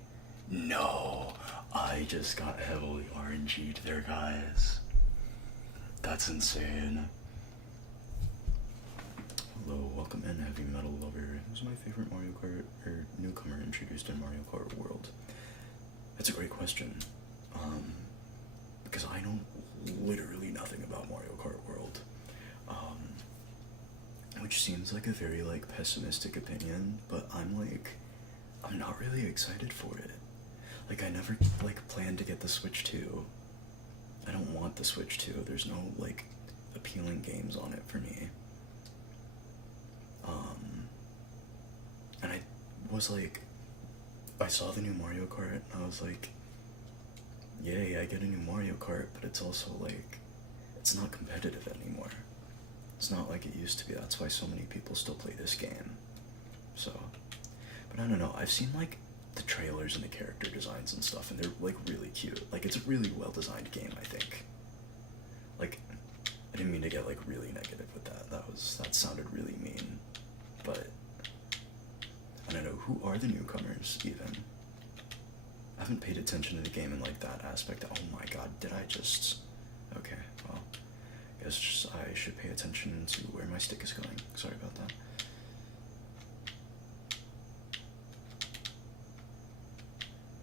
No, I just got heavily RNG'd there, guys. That's insane. Hello, welcome in, Heavy Metal Lover. Who's my favorite Mario Kart or newcomer introduced in Mario Kart World? That's a great question. Because I know literally nothing about Mario Kart World. Which seems like a very like pessimistic opinion, but I'm not really excited for it. Like I never like planned to get the Switch 2. I don't want the Switch 2. There's no like appealing games on it for me. And I was like, I saw the new Mario Kart and I was like, yay, I get a new Mario Kart, but it's also like, it's not competitive anymore. It's not like it used to be. That's why so many people still play this game. So, but I don't know. I've seen like the trailers and the character designs and stuff, and they're like really cute. Like it's a really well designed game, I think. Like, I didn't mean to get like really negative with that. That sounded really mean. But I don't know, who are the newcomers even? I haven't paid attention to the game in like that aspect. Oh my god, did I just... Okay, well, I guess I should pay attention to where my stick is going. Sorry about that.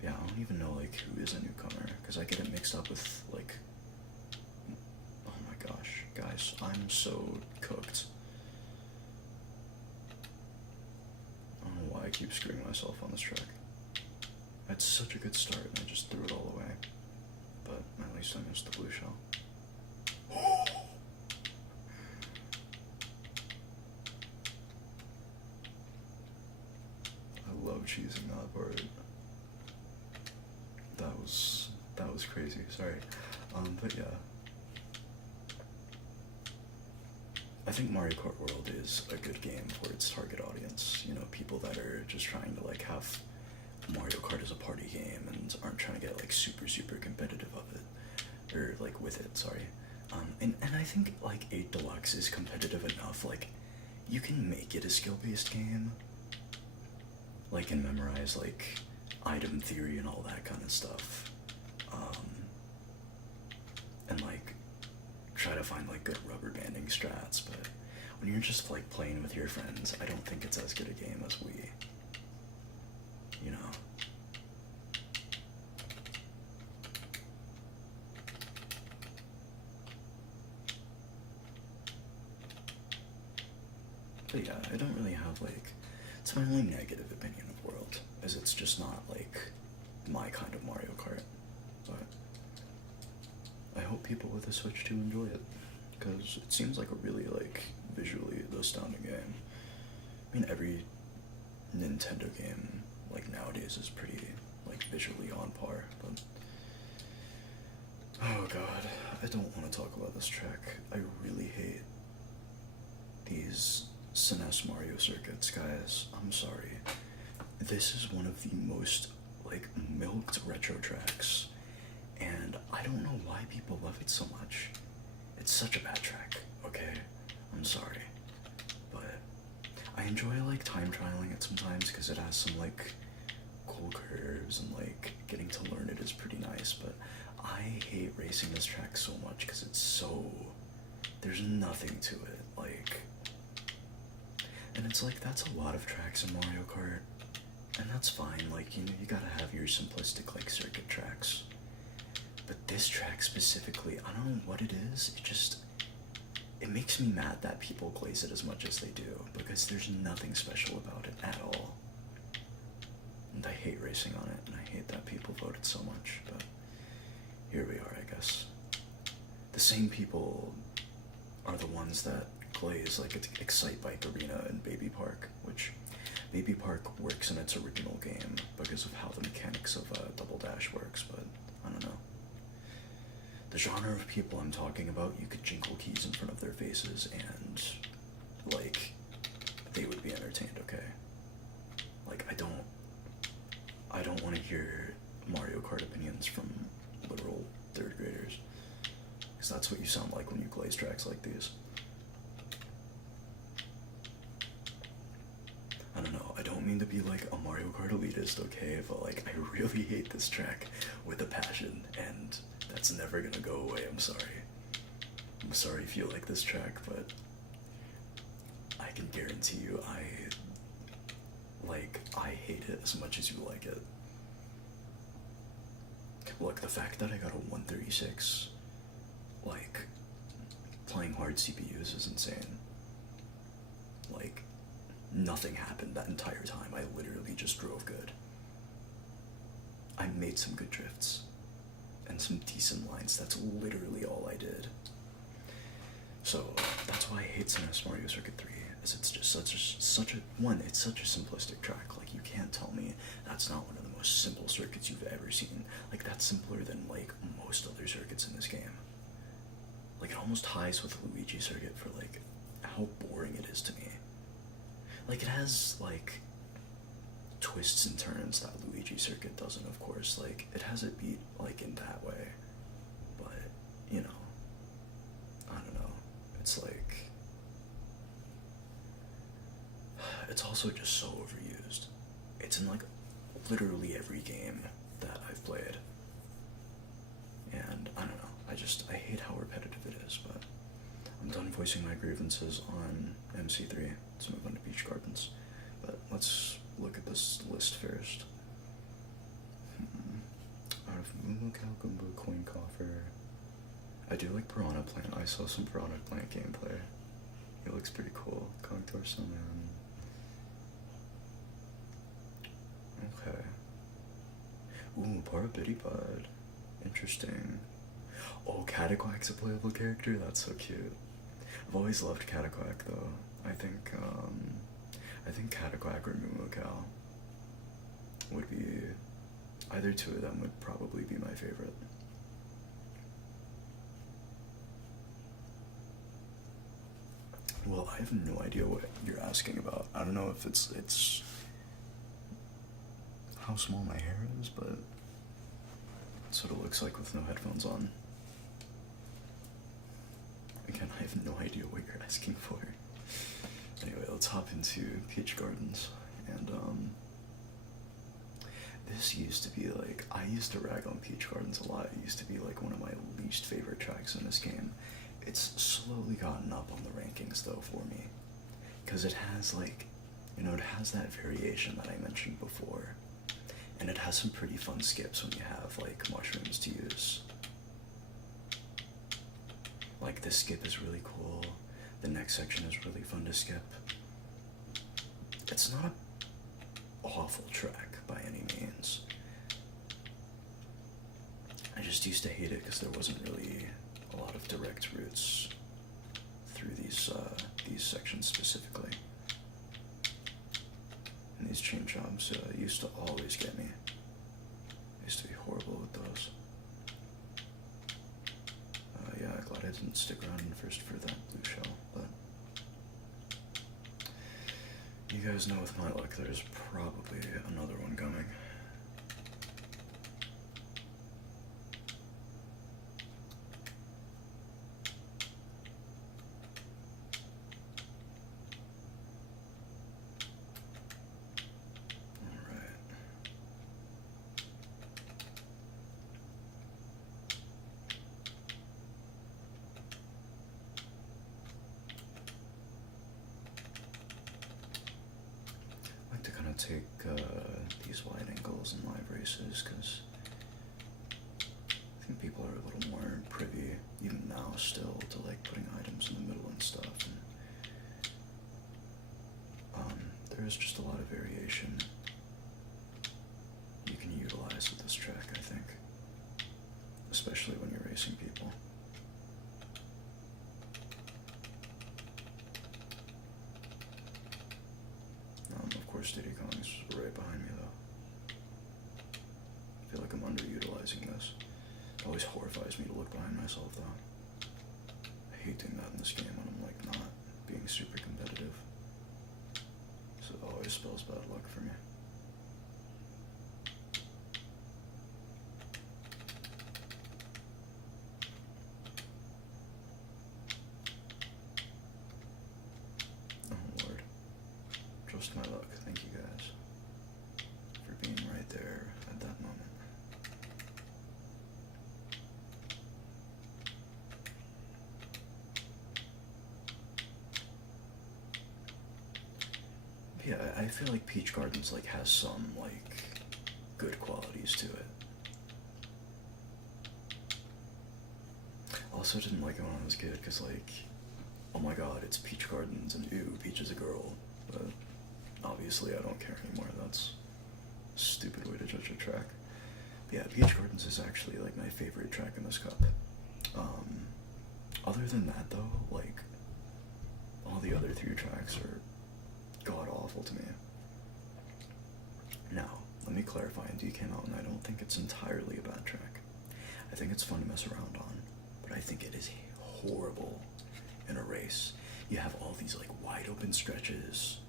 Yeah, I don't even know like who is a newcomer, because I get it mixed up with like... Oh my gosh, guys, I'm so cooked. I don't know why I keep screwing myself on this track. I had such a good start and I just threw it all away. But at least I missed the blue shell. I love cheesing that part. That was crazy, sorry. But yeah. I think Mario Kart World is a good game for its target audience. You know, people that are just trying to like have Mario Kart as a party game and aren't trying to get like super competitive of it, or like with it, sorry. And I think like 8 Deluxe is competitive enough. Like you can make it a skill-based game, like and memorize like item theory and all that kind of stuff, and like try to find like good rubber banding strats. But when you're just like playing with your friends, I don't think it's as good a game as Wii. You know. But yeah, I don't really have like, it's my only negative opinion of World, as it's just not like my kind of Mario Kart. But I hope people with a Switch 2 enjoy it, because it seems like a really like visually astounding game. I mean, every Nintendo game like nowadays is pretty like visually on par, but oh god, I don't want to talk about this track. I really hate these SNES Mario circuits, guys. I'm sorry. This is one of the most like milked retro tracks, and I don't know why people love it so much. It's such a bad track, okay? I'm sorry, but I enjoy like time trialing it sometimes because it has some like cool curves and like getting to learn it is pretty nice, but I hate racing this track so much because it's so, there's nothing to it, like, and it's like that's a lot of tracks in Mario Kart, and that's fine, like, you know, you gotta have your simplistic like circuit tracks, but this track specifically, I don't know what it is, it makes me mad that people glaze it as much as they do, because there's nothing special about it at all. And I hate racing on it, and I hate that people voted so much, but here we are, I guess. The same people are the ones that plays like Excite Bike Arena and Baby Park, which Baby Park works in its original game because of how the mechanics of Double Dash works, but I don't know. The genre of people I'm talking about, you could jingle keys in front of their faces and, like, they would be entertained, okay? Like, I don't want to hear Mario Kart opinions from literal third graders, because that's what you sound like when you glaze tracks like these. I don't know, I don't mean to be like a Mario Kart elitist, okay, but like, I really hate this track with a passion, and that's never gonna go away. I'm sorry. I'm sorry if you like this track, but I can guarantee you I hate it as much as you like it. Look, the fact that I got a 136, like, playing hard CPUs is insane. Like, nothing happened that entire time. I literally just drove good. I made some good drifts and some decent lines. That's literally all I did. So that's why I hate Super Mario Circuit 3, is it's just such a simplistic track. Like, you can't tell me that's not one of the most simple circuits you've ever seen. Like, that's simpler than like most other circuits in this game. Like, it almost ties with Luigi Circuit for like how boring it is to me. Like, it has like twists and turns that Luigi Circuit doesn't, of course. Like, it has it beat like in that way, but you know, I don't know. It's like, it's also just so overused. It's in like literally every game that I've played, and I don't know. I hate how repetitive it is. But I'm done voicing my grievances on MC3. Let's move on to Peach Gardens. But let's look at this list first. Out of Moo Cow Goomba, Coin Coffer. I do like Piranha Plant. I saw some Piranha Plant gameplay. It looks pretty cool. Contour Summon. Okay. Ooh, Parabitty Bud. Interesting. Oh, Cataquack's a playable character? That's so cute. I've always loved Cataquack though. I think Cataquack or Moomoo would be, either two of them would probably be my favorite. Well, I have no idea what you're asking about. I don't know if it's how small my hair is, but that's what it looks like with no headphones on. Again, I have no idea what you're asking for. Anyway, let's hop into Peach Gardens. And this used to be like, I used to rag on Peach Gardens a lot. It used to be like one of my least favorite tracks in this game. It's slowly gotten up on the rankings though for me, because it has like, you know, it has that variation that I mentioned before, and it has some pretty fun skips when you have like mushrooms to use. Like, this skip is really cool. The next section is really fun to skip. It's not an awful track by any means. I just used to hate it because there wasn't really a lot of direct routes through these sections specifically. And these chain jobs used to always get me. I used to be horrible with those. Yeah, glad I didn't stick around first for that blue shell, but you guys know with my luck there's probably another one coming. To kind of take these wide angles in live races, because I think people are a little more privy, even now still, to like putting items in the middle and stuff. And there is just a lot of variation you can utilize with this track, I think, especially when you're racing people. like I'm underutilizing this. It always horrifies me to look behind myself, though. I hate doing that in this game when I'm, like, not being super competitive. So it always spells bad luck for me. Oh, Lord. Trust my luck. Thank you, guys, for being right there at that moment. Yeah, I feel like Peach Gardens, like, has some, like, good qualities to it. Also didn't like it when I was a kid, because, like, oh my god, it's Peach Gardens, and ew, Peach is a girl. But obviously I don't care anymore. That's a stupid way to judge a track. But yeah, Peach Gardens is actually, like, my favorite track in this cup. Other than that, though, like, all the other 3 tracks are god-awful to me. Now, let me clarify, in DK Mountain, I don't think it's entirely a bad track. I think it's fun to mess around on, but I think it is horrible in a race. You have all these, like, wide open stretches,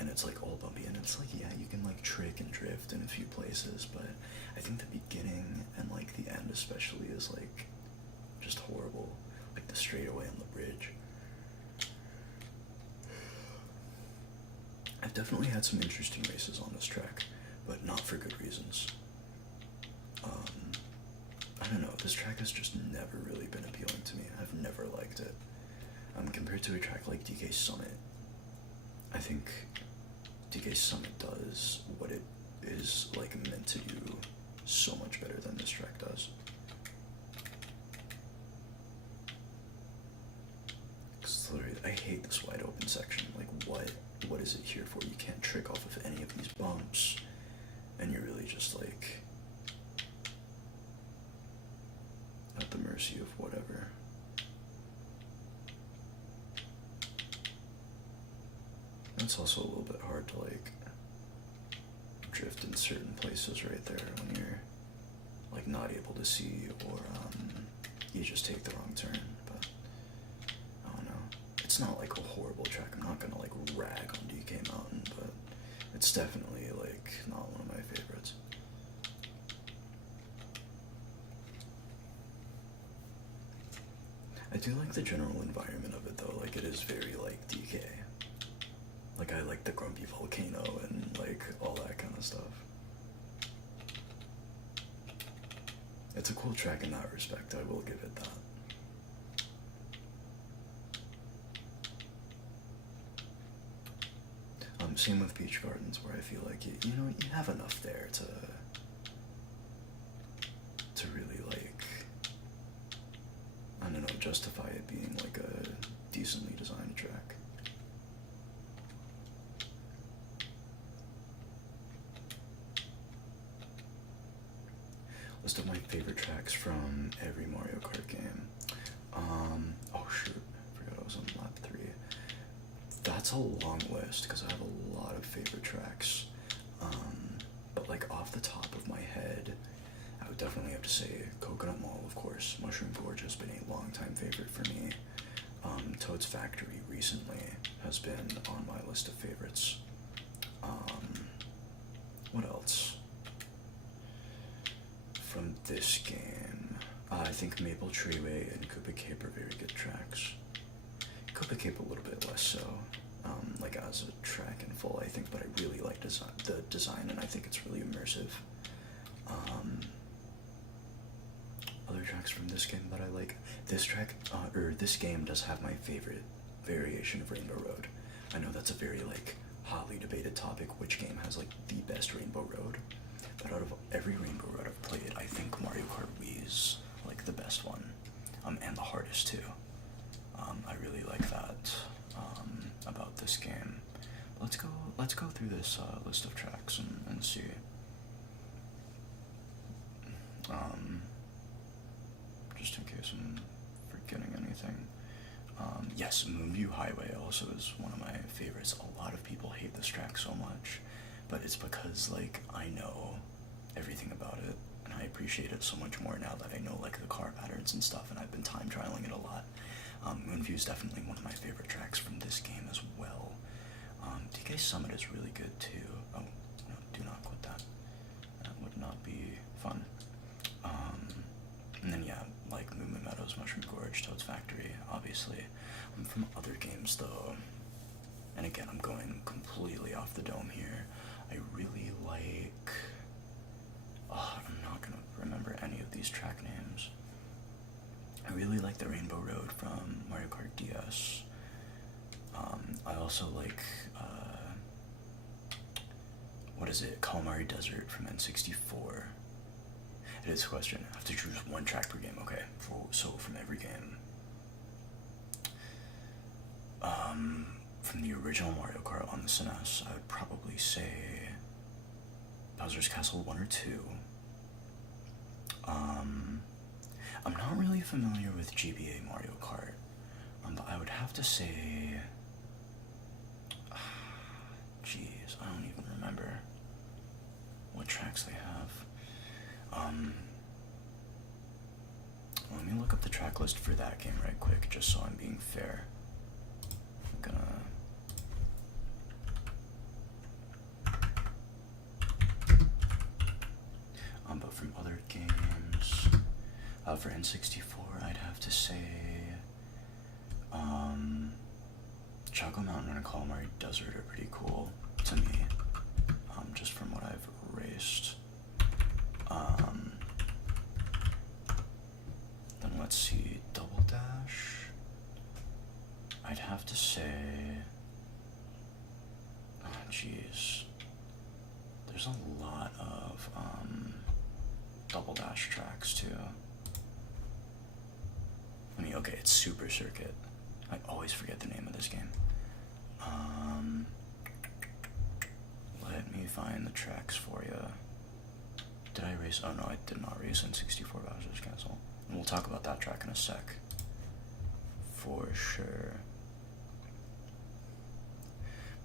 and it's, like, all bumpy, and it's like, yeah, you can, like, trick and drift in a few places, but I think the beginning and, like, the end especially is, like, just horrible. Like, the straightaway on the bridge. I've definitely had some interesting races on this track, but not for good reasons. I don't know, this track has just never really been appealing to me. I've never liked it. Compared to a track like DK Summit, I think DK Summit does what it is, like, meant to do so much better than this track does. Cause literally, I hate this wide open section. Like, what is it here for? You can't trick off of any of these bumps, and you're really just, like, at the mercy of whatever. It's also a little bit hard to, like, drift in certain places right there when you're, like, not able to see, or you just take the wrong turn. But I don't know, it's not like a horrible track. I'm not gonna, like, rag on DK Mountain, but it's definitely, like, not one of my favorites. I do like the general environment of it, though. Like, it is very, like, DK. Like, I like the grumpy volcano and, like, all that kind of stuff. It's a cool track in that respect, I will give it that. Same with Peach Gardens, where I feel like, you know, you have enough there to really, like, I don't know, justify it being, like, a decently designed track. List of my favorite tracks from every Mario Kart game. Oh shoot, I forgot I was on lap 3. That's a long list, because I have a lot of favorite tracks. But, like, off the top of my head, I would definitely have to say Coconut Mall, of course. Mushroom Gorge has been a long-time favorite for me. Toad's Factory recently has been on my list of favorites. What else? From this game, I think Maple Treeway and Koopa Cape are very good tracks. Koopa Cape a little bit less so, like, as a track in full, I think, but I really like the design, and I think it's really immersive. Other tracks from this game that I like, this track, this game does have my favorite variation of Rainbow Road. I know that's a very, like, hotly debated topic, which game has, like, the best Rainbow Road, but out of every Rainbow Road I've played, I think Mario Kart Wii is, like, the best one, and the hardest too. I really like that about this game. Let's go through this list of tracks and see. Just in case I'm forgetting anything. Yes, Moonview Highway also is one of my favorites. A lot of people hate this track so much, but it's because, like, I know everything about it, and I I appreciate it so much more now that I know like the car patterns and stuff, and I've been time trialing it a lot. Moonview is definitely one of my favorite tracks from this game as well. DK Summit is really good too. Oh, no, do not quit that. That would not be fun. And then yeah, like Moo Meadows, Mushroom Gorge, Toad's Factory, obviously. From other games though, and again I'm going completely off the dome here, I really like, I'm not gonna remember any of these track names. I really like the Rainbow Road from Mario Kart DS. I also like, what is it, Calamari Desert from N64. It is a question. I have to choose one track per game. Okay, so from every game. From the original Mario Kart on the SNES, I would probably say Bowser's Castle 1 or 2. I'm not really familiar with GBA Mario Kart, but I would have to say, jeez, I don't even remember what tracks they have. Let me look up the track list for that game right quick, just so I'm being fair. I'm gonna... but from other games, for N64, I'd have to say, Choco Mountain and Calamari Desert are pretty cool to me, just from what I've raced. Then let's see, Double Dash, I'd have to say, jeez, there's a lot of, Double Dash tracks too. I mean, okay, it's Super Circuit. I always forget the name of this game. Let me find the tracks for you. Did I race? Oh no, I did not race in 64 Bowser's Castle. And we'll talk about that track in a sec. For sure.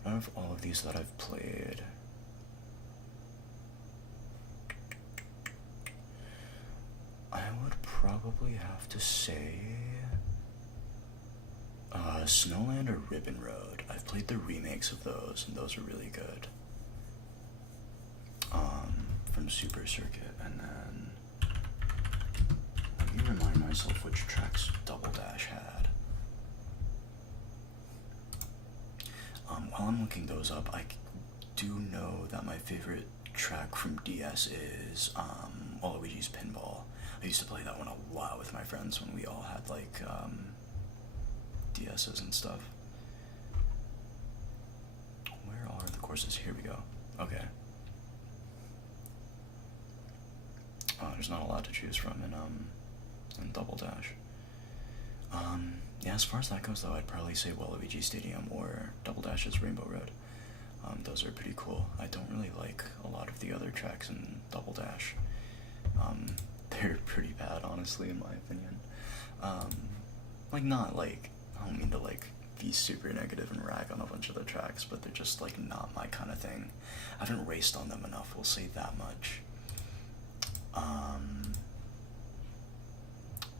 Out of all of these that I've played, I would probably have to say Snowland or Ribbon Road. I've played the remakes of those, and those are really good. From Super Circuit, and then let me remind myself which tracks Double Dash had. While I'm looking those up, I do know that my favorite track from DS is Waluigi's Pinball. I used to play that one a lot with my friends when we all had like DS's and stuff. Where are the courses? Here we go. Okay. There's not a lot to choose from in Double Dash. Yeah, as far as that goes though, I'd probably say Waluigi Stadium or Double Dash's Rainbow Road. Those are pretty cool. I don't really like a lot of the other tracks in Double Dash. They're pretty bad, honestly, in my opinion. Like, not like, I don't mean to like be super negative and rag on a bunch of the tracks, but they're just like not my kind of thing. I haven't raced on them enough, we'll say that much.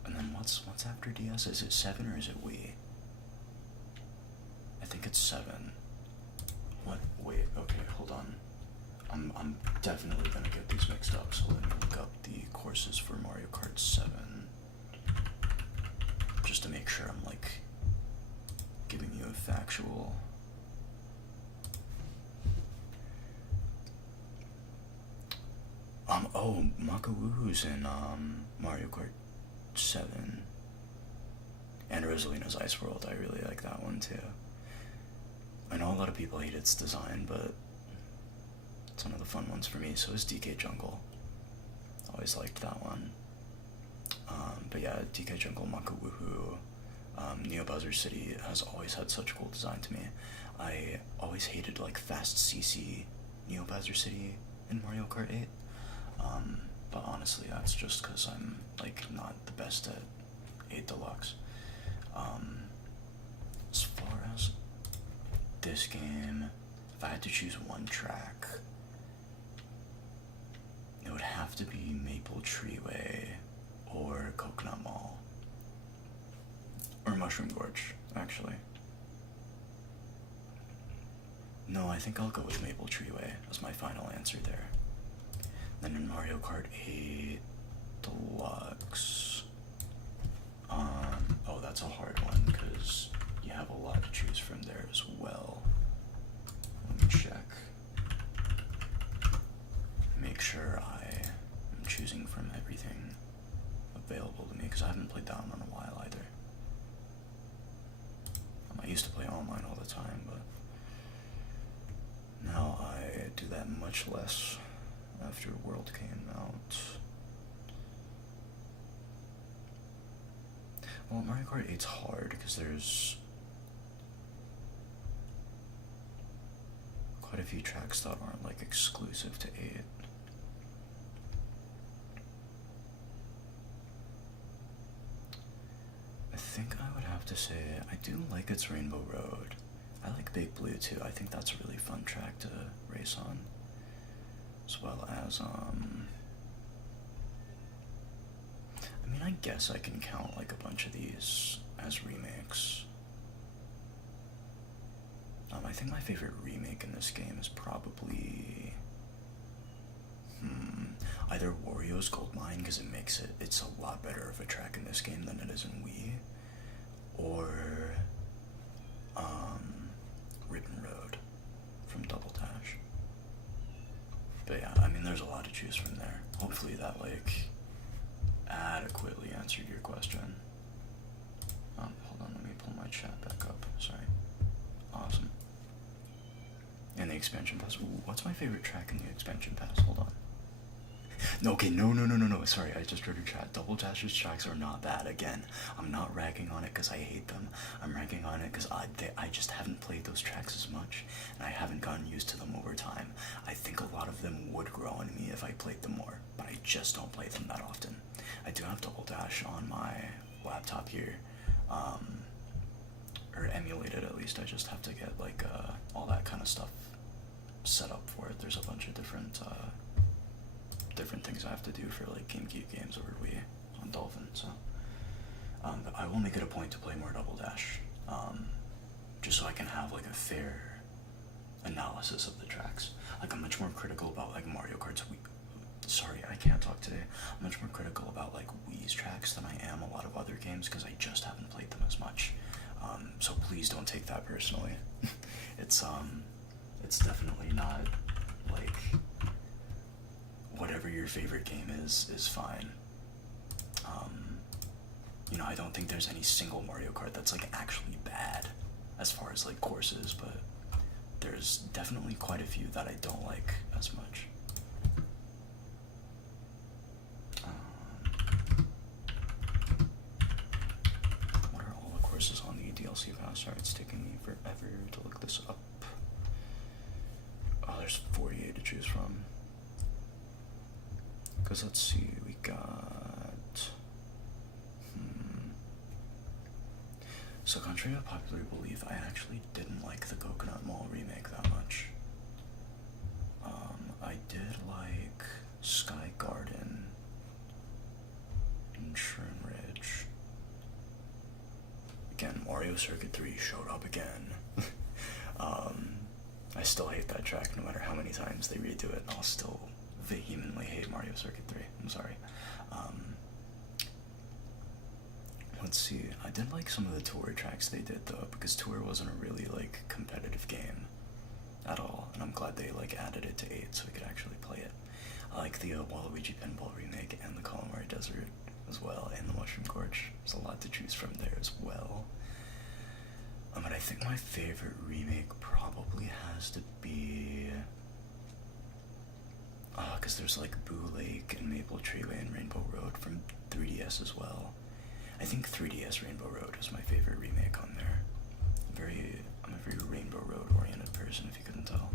And then what's after DS? Is it 7 or is it Wii? I think it's 7. What? Wait, okay, hold on. I'm definitely gonna get these mixed up, so let me look up the courses for Mario Kart 7. Just to make sure I'm like giving you a factual. Oh, Makawoo's in Mario Kart 7. And Rosalina's Ice World, I really like that one too. I know a lot of people hate its design, but it's one of the fun ones for me. So is DK Jungle. Always liked that one. But yeah, DK Jungle, Makawoohoo, Neo Bowser City has always had such cool design to me. I always hated like Fast CC Neo Bowser City in Mario Kart 8. But honestly, that's just because I'm like not the best at 8 Deluxe. As far as this game, if I had to choose one track, it would have have to be Maple Treeway or Coconut Mall. Or Mushroom Gorge, actually. No, I think I'll go with Maple Treeway as my final answer there. Then in Mario Kart 8 Deluxe. Oh, that's a hard one because you have a lot to choose from there as well. Let me check. Make sure I am choosing from everything available to me because I haven't played that one in a while either. I used to play online all the time, but now I do that much less after World came out. Well, Mario Kart 8's hard because there's quite a few tracks that aren't like exclusive to 8. I think I would have to say I do like its Rainbow Road. I like Big Blue too. I think that's a really fun track to race on. As well as, I mean, I guess I can count like a bunch of these as remakes. I think my favorite remake in this game is probably, either Wario's Gold Mine, because it's a lot better of a track in this game than it is in Wii, or, Ribbon Road from Double Dash. But yeah, I mean, there's a lot to choose from there. Hopefully that, like, adequately answered your question. Hold on, let me pull my chat back up. Sorry. Awesome. And the expansion pass. Ooh, what's my favorite track in the expansion pass? Hold on. No, okay, no. Sorry, I just heard your chat. Double Dash's tracks are not bad. Again, I'm not ragging on it because I hate them. I'm ragging on it because I just haven't played those tracks as much, and I haven't gotten used to them over time. I think a lot of them would grow on me if I played them more, but I just don't play them that often. I do have Double Dash on my laptop here, or emulated at least. I just have to get like all that kind of stuff set up for it. There's a bunch of different things I have to do for like GameCube games over Wii on Dolphin, so but I will make it a point to play more Double Dash, just so I can have like a fair analysis of the tracks. Like, I'm much more critical about like Mario Kart's Wii. Sorry, I can't talk today. I'm much more critical about like Wii's tracks than I am a lot of other games because I just haven't played them as much. So please don't take that personally. It's definitely not like whatever your favorite game is fine. You know, I don't think there's any single Mario Kart that's like actually bad as far as like courses, but there's definitely quite a few that I don't like as much. What are all the courses on the DLC pass? Sorry, it's taking me forever to look this up. Oh, there's 48 to choose from. Because let's see, we got... So contrary to popular belief, I actually didn't like the Coconut Mall remake that much. I did like Sky Garden and Shroom Ridge. Again, Mario Circuit 3 showed up again. I still hate that track no matter how many times they redo it. I'll still vehemently hate Mario Circuit 3. I'm sorry. Let's see. I did like some of the Tour tracks they did though, because Tour wasn't a really like competitive game at all, and I'm glad they like added it to 8 so we could actually play it. I like the Waluigi Pinball remake and the Calamari Desert as well, and the Mushroom Gorge. There's a lot to choose from there as well. But I think my favorite remake probably has to be... because there's like Boo Lake and Maple Treeway and Rainbow Road from 3DS as well. I think 3DS Rainbow Road is my favorite remake on there. I'm a very Rainbow Road oriented person, if you couldn't tell.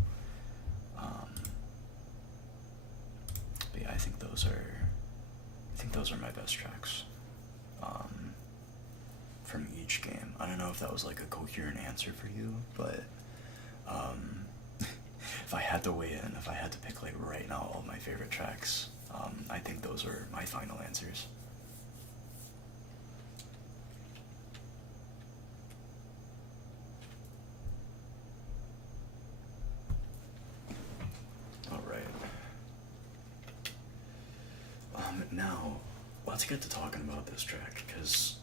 But yeah, I think those are my best tracks from each game. I don't know if that was like a coherent answer for you, but if I had to weigh in, if I had to pick like right now all my favorite tracks, I think those are my final answers. Alright. Now, let's get to talking about this track, because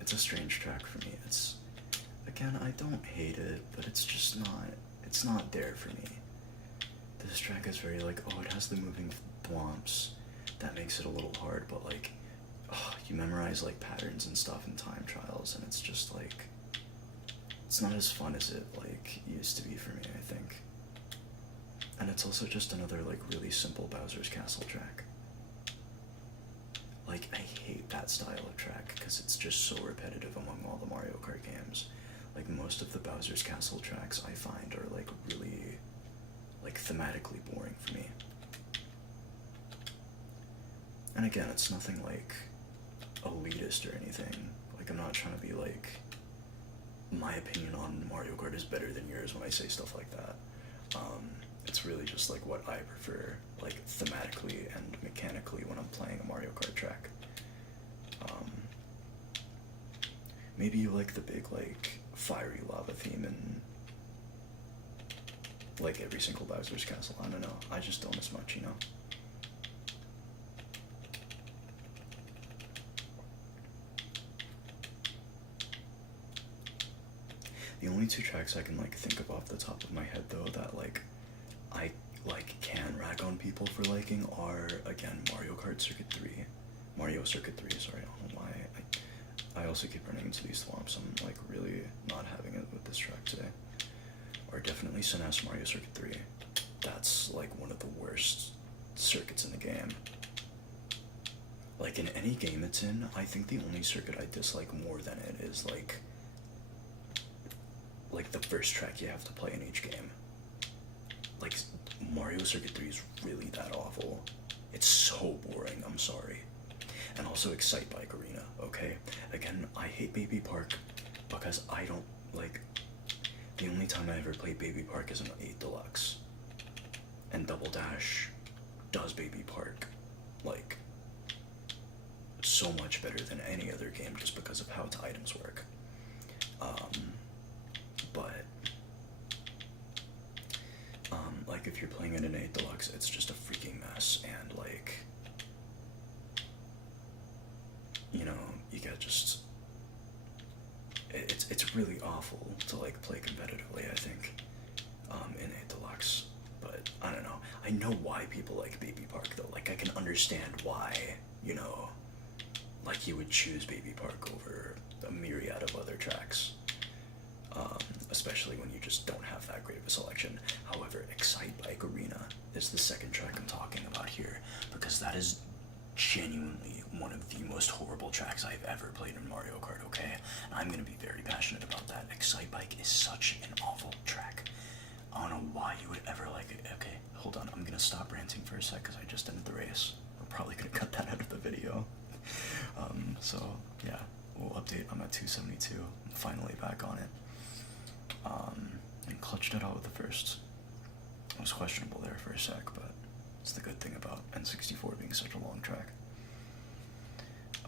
it's a strange track for me. It's, again, I don't hate it, but it's just not there for me. This track is very like, oh, it has the moving thwomps. That makes it a little hard, but like, oh, you memorize like patterns and stuff in time trials, and it's just like, it's not as fun as it like used to be for me, I think. And it's also just another like really simple Bowser's Castle track. Like, I hate that style of track because it's just so repetitive among all the Mario Kart games. Like, most of the Bowser's Castle tracks I find are like really like thematically boring for me. And again, it's nothing like elitist or anything. Like, I'm not trying to be like, my opinion on Mario Kart is better than yours when I say stuff like that. It's really just like what I prefer, like thematically and mechanically when I'm playing a Mario Kart track. Maybe you like the big like fiery lava theme in like every single Bowser's Castle. I don't know. I just don't as much, you know? The only two tracks I can like think of off the top of my head though that like I like can rack on people for liking are, again, Mario Circuit 3, sorry, I don't know why, I also keep running into these thwomps. I'm like really not having it with this track today. Or definitely SNES Mario Circuit 3, that's like one of the worst circuits in the game. Like, in any game it's in, I think the only circuit I dislike more than it is like the first track you have to play in each game. Like, Mario Circuit 3 is really that awful. It's so boring, I'm sorry. And also Excite Bike Arena, okay? Again, I hate Baby Park because I don't, like, the only time I ever played Baby Park is in 8 Deluxe. And Double Dash does Baby Park, like, so much better than any other game just because of how its items work. Like, if you're playing it in 8 Deluxe, it's just a freaking mess, and, like, you know, you get just, it's really awful to, like, play competitively, I think, in 8 Deluxe, but, I don't know, I know why people like Baby Park, though, like, I can understand why, you know, like, you would choose Baby Park over a myriad of other tracks. Especially when you just don't have that great of a selection. However, Excite Bike Arena is the second track I'm talking about here, because that is genuinely one of the most horrible tracks I've ever played in Mario Kart, okay? And I'm gonna be very passionate about that. Excite Bike is such an awful track. I don't know why you would ever like it. Okay, hold on, I'm gonna stop ranting for a sec because I just ended the race. I'm probably gonna cut that out of the video. So, yeah, we'll update. I'm at 272. I'm finally back on it. And clutched it out with the first. It was questionable there for a sec, but it's the good thing about N64 being such a long track.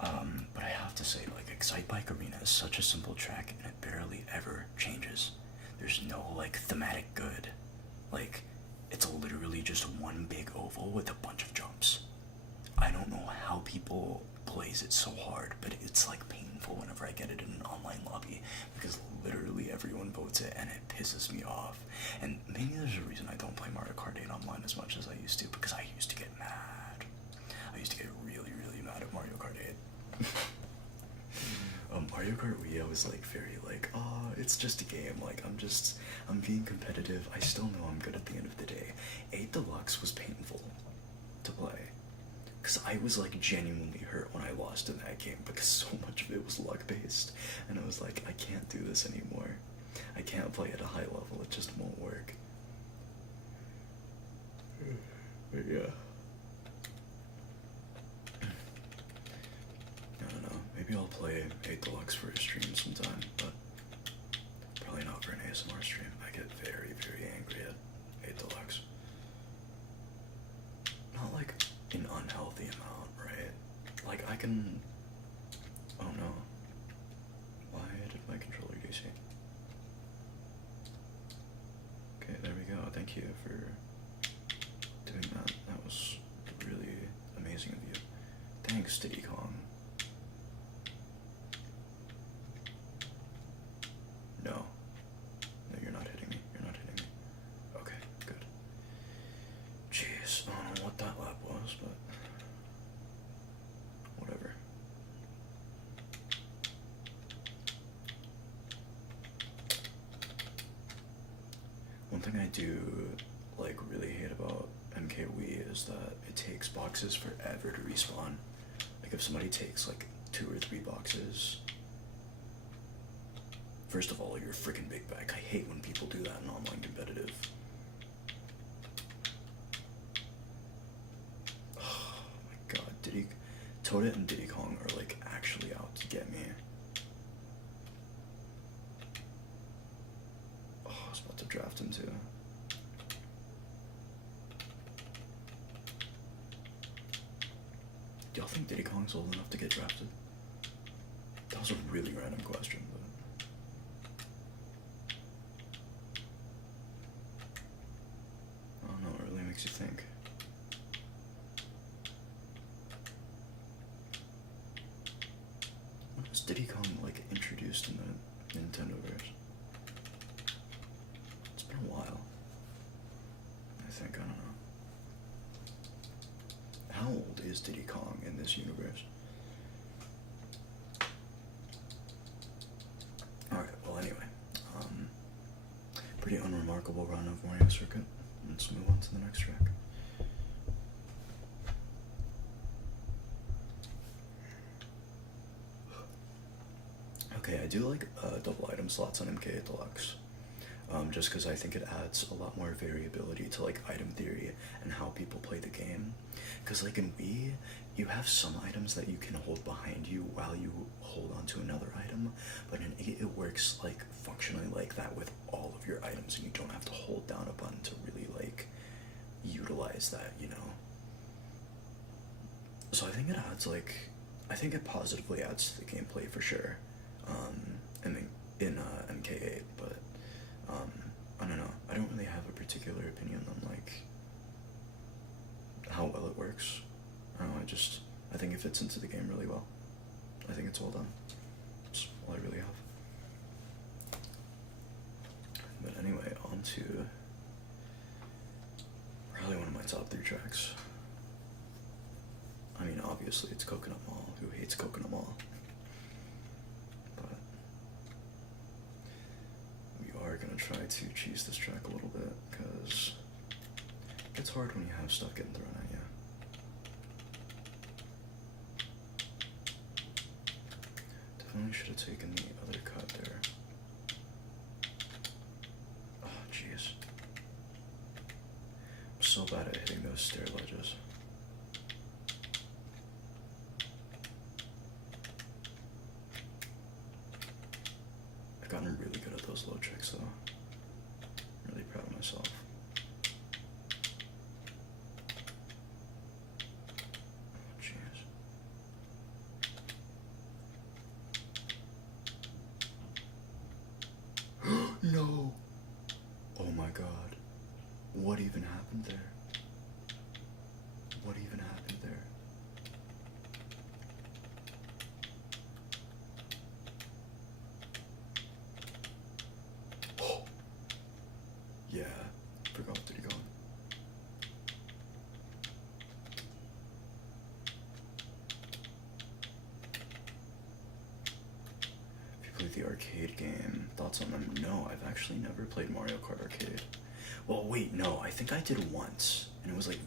But I have to say, like, Excite Bike Arena is such a simple track, and it barely ever changes. There's no, like, thematic good. Like, it's literally just one big oval with a bunch of jumps. I don't know how people plays it so hard, but it's, like, painful whenever I get it in an online lobby, because literally everyone votes it, and it pisses me off. And maybe there's a reason I don't play Mario Kart 8 online as much as I used to, because I used to get mad. I used to get really, really mad at Mario Kart 8. Mario Kart Wii, I was like very like, oh, it's just a game, like I'm being competitive, I still know I'm good at the end of the day. 8 Deluxe was painful to play, because I was like genuinely hurt when I lost in that game, because so much of it was luck based, and I was like, I can't do this anymore. I can't play at a high level, it just won't work. But yeah. I don't know, maybe I'll play 8 Deluxe for a stream sometime, but probably not for an ASMR stream. I get very, very angry at 8 Deluxe. Not like in unhealthy amount, right? Like, I can... Oh no. Why did my controller DC? Okay, there we go. Thank you for doing that. That was really amazing of you. Thanks, Diddy Kong. No. No, you're not hitting me. You're not hitting me. Okay, good. Jeez, I don't know what that lap was, but whatever. One thing I do, like, really hate about MK Wii is that it takes boxes forever to respawn. Like, if somebody takes, like, 2 or 3 boxes, first of all, you're a freaking big bag. I hate when people do that in online competitive. Oh my god, Toadette and Diddy Kong are, like, actually out to get me. Oh, I was about to draft him too. Do y'all think Diddy Kong's old enough to get drafted? That was a really random question, but... I don't know, it really makes you think. When was Diddy Kong, like, introduced in the Nintendoverse? It's been a while. I think, I don't know. How old is Diddy Kong in this universe? Alright, well anyway. Pretty unremarkable run of Mario Circuit. Let's move on to the next track. Okay, I do like double item slots on MK8 Deluxe. Just because I think it adds a lot more variability to, like, item theory and how people play the game. Because, like, in Wii, you have some items that you can hold behind you while you hold on to another item, but in 8 it works, like, functionally like that with all of your items, and you don't have to hold down a button to really, like, utilize that, you know? So I think it adds, like, I think it positively adds to the gameplay for sure, in MK8, but I don't know. I don't really have a particular opinion on, like, how well it works. I don't know, I think it fits into the game really well. I think it's well done. That's all I really have. But anyway, on to probably one of my top 3 tracks. I mean, obviously it's Coconut Mall. Who hates Coconut Mall? Are gonna try to cheese this track a little bit, because it's hard when you have stuff getting thrown at you. Definitely should have taken the other cut there. Oh, jeez. I'm so bad at hitting those stair ledges. I've gotten really good at those low tricks, though. I'm really proud of myself. Oh, jeez. No! Oh my god. What even happened there? What even happened there? Yeah, forgot Diddy Kong. If you played the arcade game, thoughts on them? No, I've actually never played Mario Kart Arcade. Well, wait, no, I think I did once, and it was, like,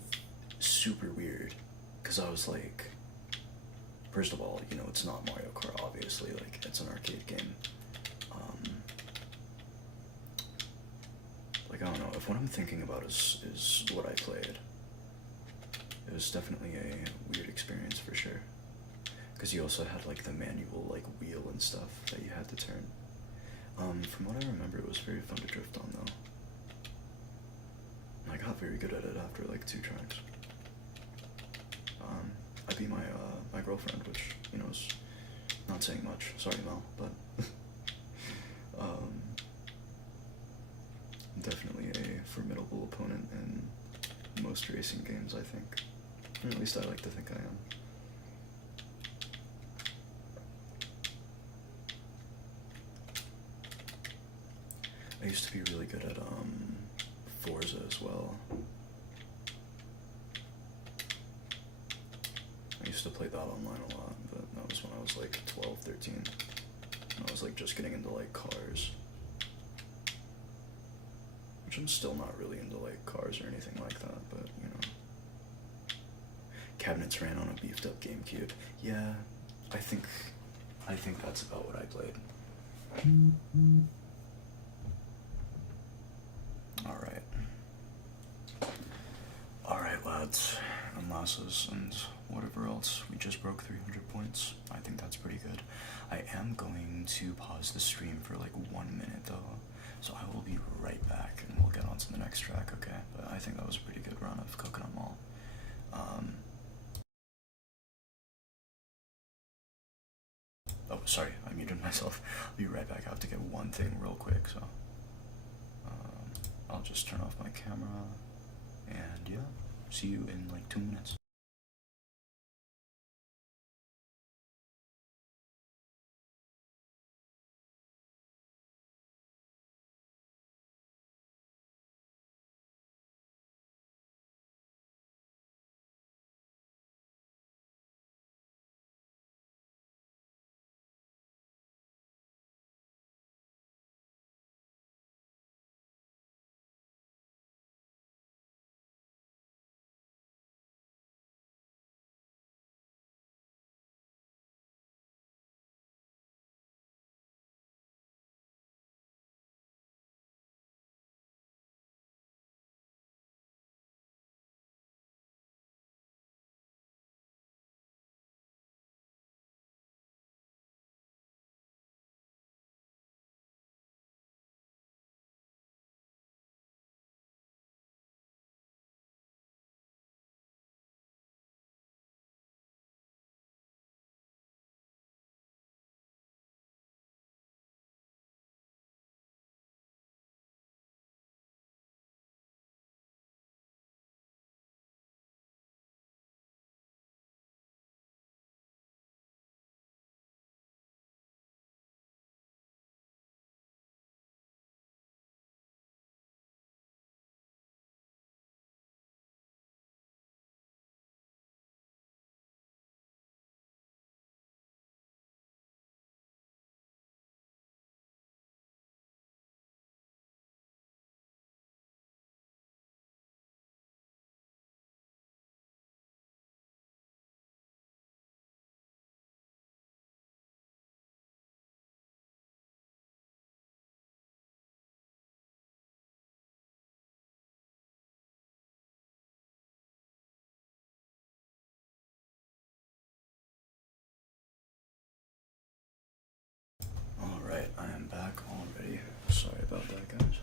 super weird, because I was like, first of all, you know, it's not Mario Kart, obviously, like, it's an arcade game. Like, I don't know, if what I'm thinking about is what I played, it was definitely a weird experience for sure. Because you also had, like, the manual, like, wheel and stuff that you had to turn. From what I remember, it was very fun to drift on, though. And I got very good at it after, like, 2 tries. be my girlfriend, which, you know, is not saying much. Sorry, Mel, but definitely a formidable opponent in most racing games, I think. Or at least I like to think I am. I used to be really good at Forza as well. I used to play that online a lot, but that was when I was like 12, 13. And I was like just getting into like cars. Which I'm still not really into like cars or anything like that, but you know. Cabinets ran on a beefed up GameCube. Yeah, I think that's about what I played. Alright lads and lasses and whatever else, we just broke 300 points. I think that's pretty good. I am going to pause the stream for like 1 minute though, so I will be right back and we'll get on to the next track, okay? But I think that was a pretty good run of cooking them all. Oh, sorry, I muted myself. I'll be right back. I have to get one thing real quick, so I'll just turn off my camera, and yeah, see you in like 2 minutes. Alright, I am back already. Sorry about that, guys.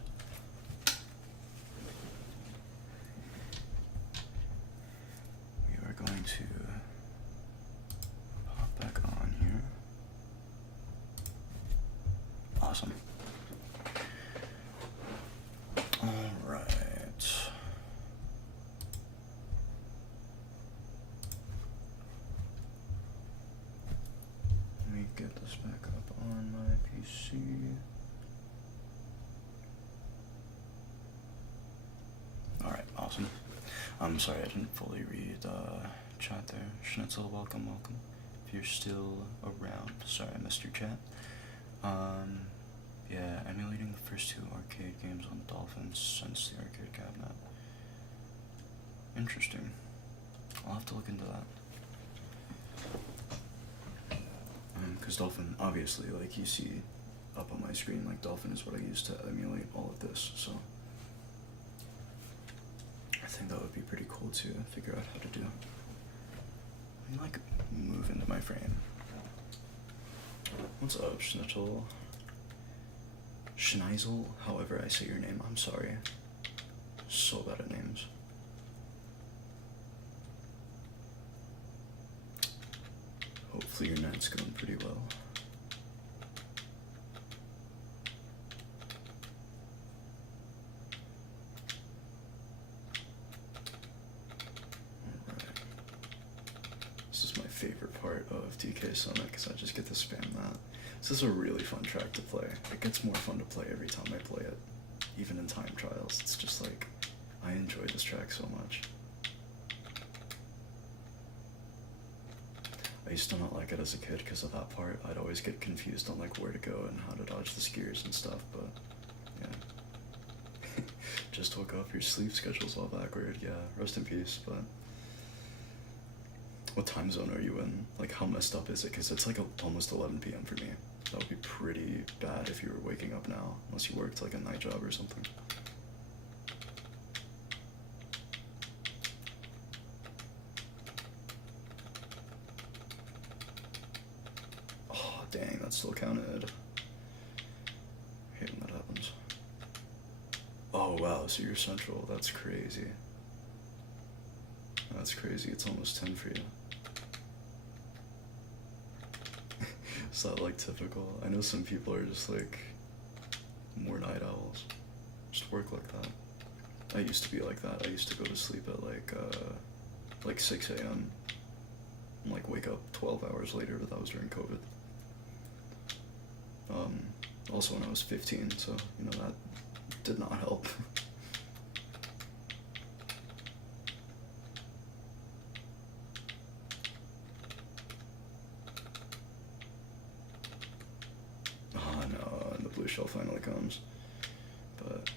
We are going to hop back on here. Awesome. Alright. Let me get this back up on my PC. Alright, awesome. I'm sorry I didn't fully read chat there. Schnitzel, welcome, welcome. If you're still around, sorry I missed your chat. Yeah, emulating the first 2 arcade games on Dolphin since the arcade cabinet. Interesting. I'll have to look into that. Because Dolphin, obviously, like you see up on my screen, like Dolphin is what I use to emulate all of this, so I think that would be pretty cool to figure out how to do. Let me like move into my frame. What's up, Schnitzel? Schneisel, however I say your name, I'm sorry. So bad at names. Hopefully your night's going pretty well. Alright. This is my favorite part of DK Summit because I just get to spam that. This is a really fun track to play. It gets more fun to play every time I play it. Even in time trials. It's just like, I enjoy this track so much. I used to not like it as a kid because of that part. I'd always get confused on like where to go and how to dodge the skiers and stuff, but yeah. Just woke up, your sleep schedule's all backward, yeah, rest in peace, but... What time zone are you in? Like, how messed up is it? Because it's like almost 11 p.m. for me. That would be pretty bad if you were waking up now, unless you worked like a night job or something. Oh, dang, that still counted. I hate when that happens. Oh, wow, so you're central. That's crazy. That's crazy. It's almost 10 for you. Is that like typical? I know some people are just like more night owls. Just work like that. I used to be like that. I used to go to sleep at like 6 a.m. and like wake up 12 hours later, but that was during COVID. Also when I was 15, so you know that did not help. Oh no, and the blue shell finally comes. But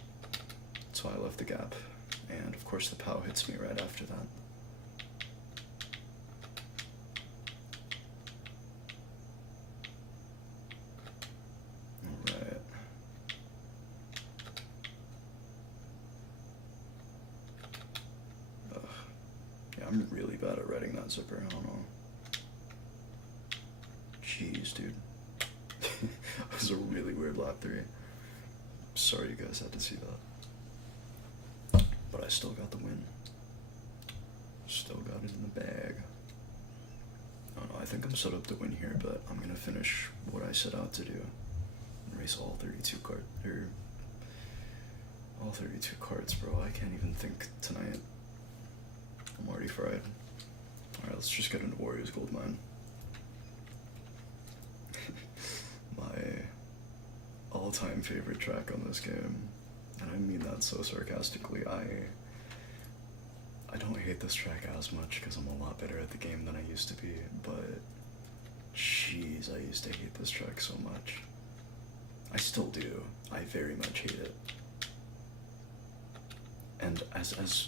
that's why I left the gap. And of course the POW hits me right after that. Alright. Yeah, I'm really bad at writing that zipper, I don't know. Jeez, dude. That was a really weird lap 3. Sorry you guys had to see that. But I still got the win. Still got it in the bag. I don't know, I think I'm set up to win here, but I'm gonna finish what I set out to do. And race all 32 all 32 carts, bro. I can't even think tonight. I'm already fried. Alright, let's just get into Warriors Goldmine. My all-time favorite track on this game, and I mean that so sarcastically. I don't hate this track as much because I'm a lot better at the game than I used to be, but jeez, I used to hate this track so much. I still do. I very much hate it. And as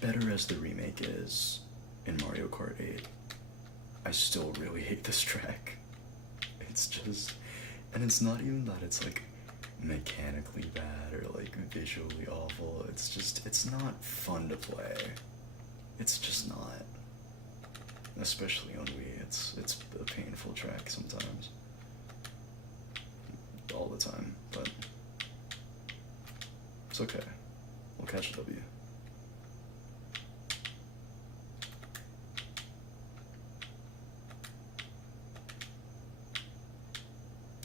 better as the remake is in Mario Kart 8, I still really hate this track. It's just, and it's not even that it's like mechanically bad or like visually awful. It's just, it's not fun to play. It's just not. Especially on Wii, it's a painful track sometimes. All the time, but it's okay. We'll catch a W.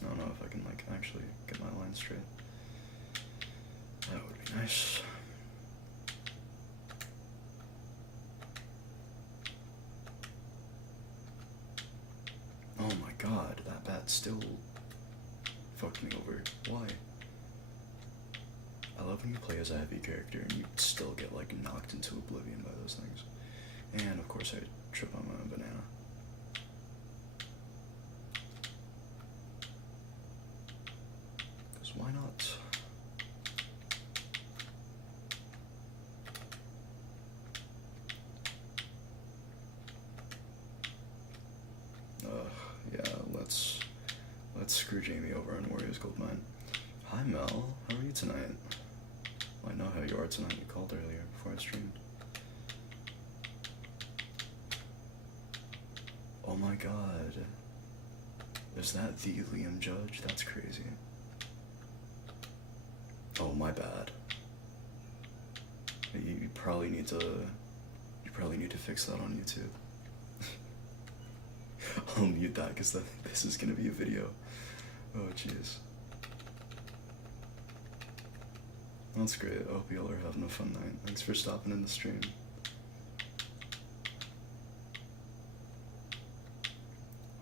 I don't know if I can like actually get my line straight. That would be nice. Oh my god, that bat still fucked me over. Why? I love when you play as a heavy character and you still get like knocked into oblivion by those things. And of course I trip on my own banana. Because why not? Yeah, let's screw Jamie over on Warriors Goldmine. Hi Mel, how are you tonight? Well, I know how you are tonight. You called earlier before I streamed. Oh my god. Is that the Liam Judge? That's crazy. Oh, my bad. You probably need to fix that on YouTube. I'll mute that because this is gonna be a video. Oh jeez. That's great. I hope y'all are having a fun night. Thanks for stopping in the stream.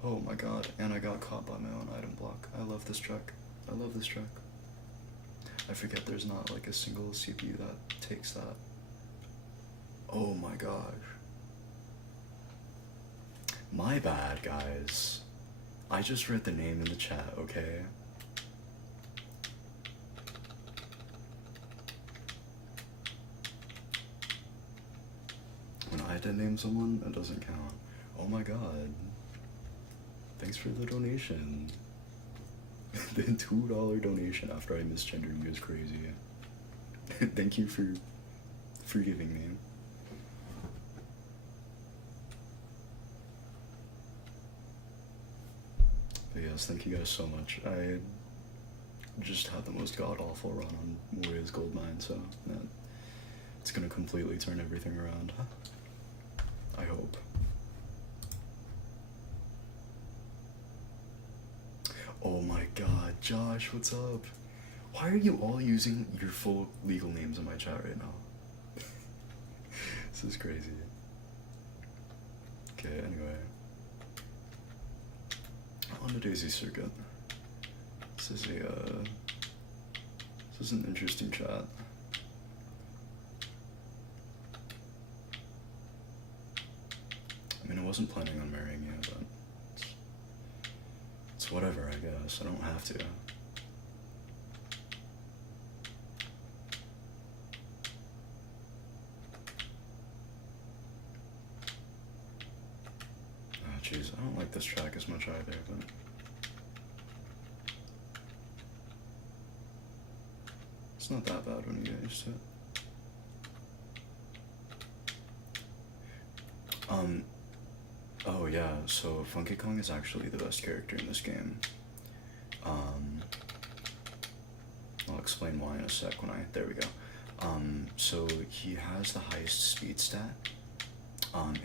Oh my god, and I got caught by my own item block. I love this track. I love this track. I forget there's not like a single CPU that takes that. Oh my gosh. My bad, guys. I just read the name in the chat, okay? When I did name someone, that doesn't count. Oh my god. Thanks for the donation. The $2 donation after I misgendered you is crazy. Thank you for forgiving me. But yes, thank you guys so much. I just had the most god-awful run on Moria's Gold Mine, so it's gonna completely turn everything around. I hope. Oh my god, Josh, what's up? Why are you all using your full legal names in my chat right now? This is crazy. Okay, anyway. On the Daisy Circuit. This is an interesting chat. I mean, I wasn't planning on marrying you, but it's whatever, I guess. I don't have to. Oh, jeez, I don't like this track as much either, but it's not that bad when you get used to it. Oh yeah, so Funky Kong is actually the best character in this game. I'll explain why in a sec there we go. So he has the highest speed stat,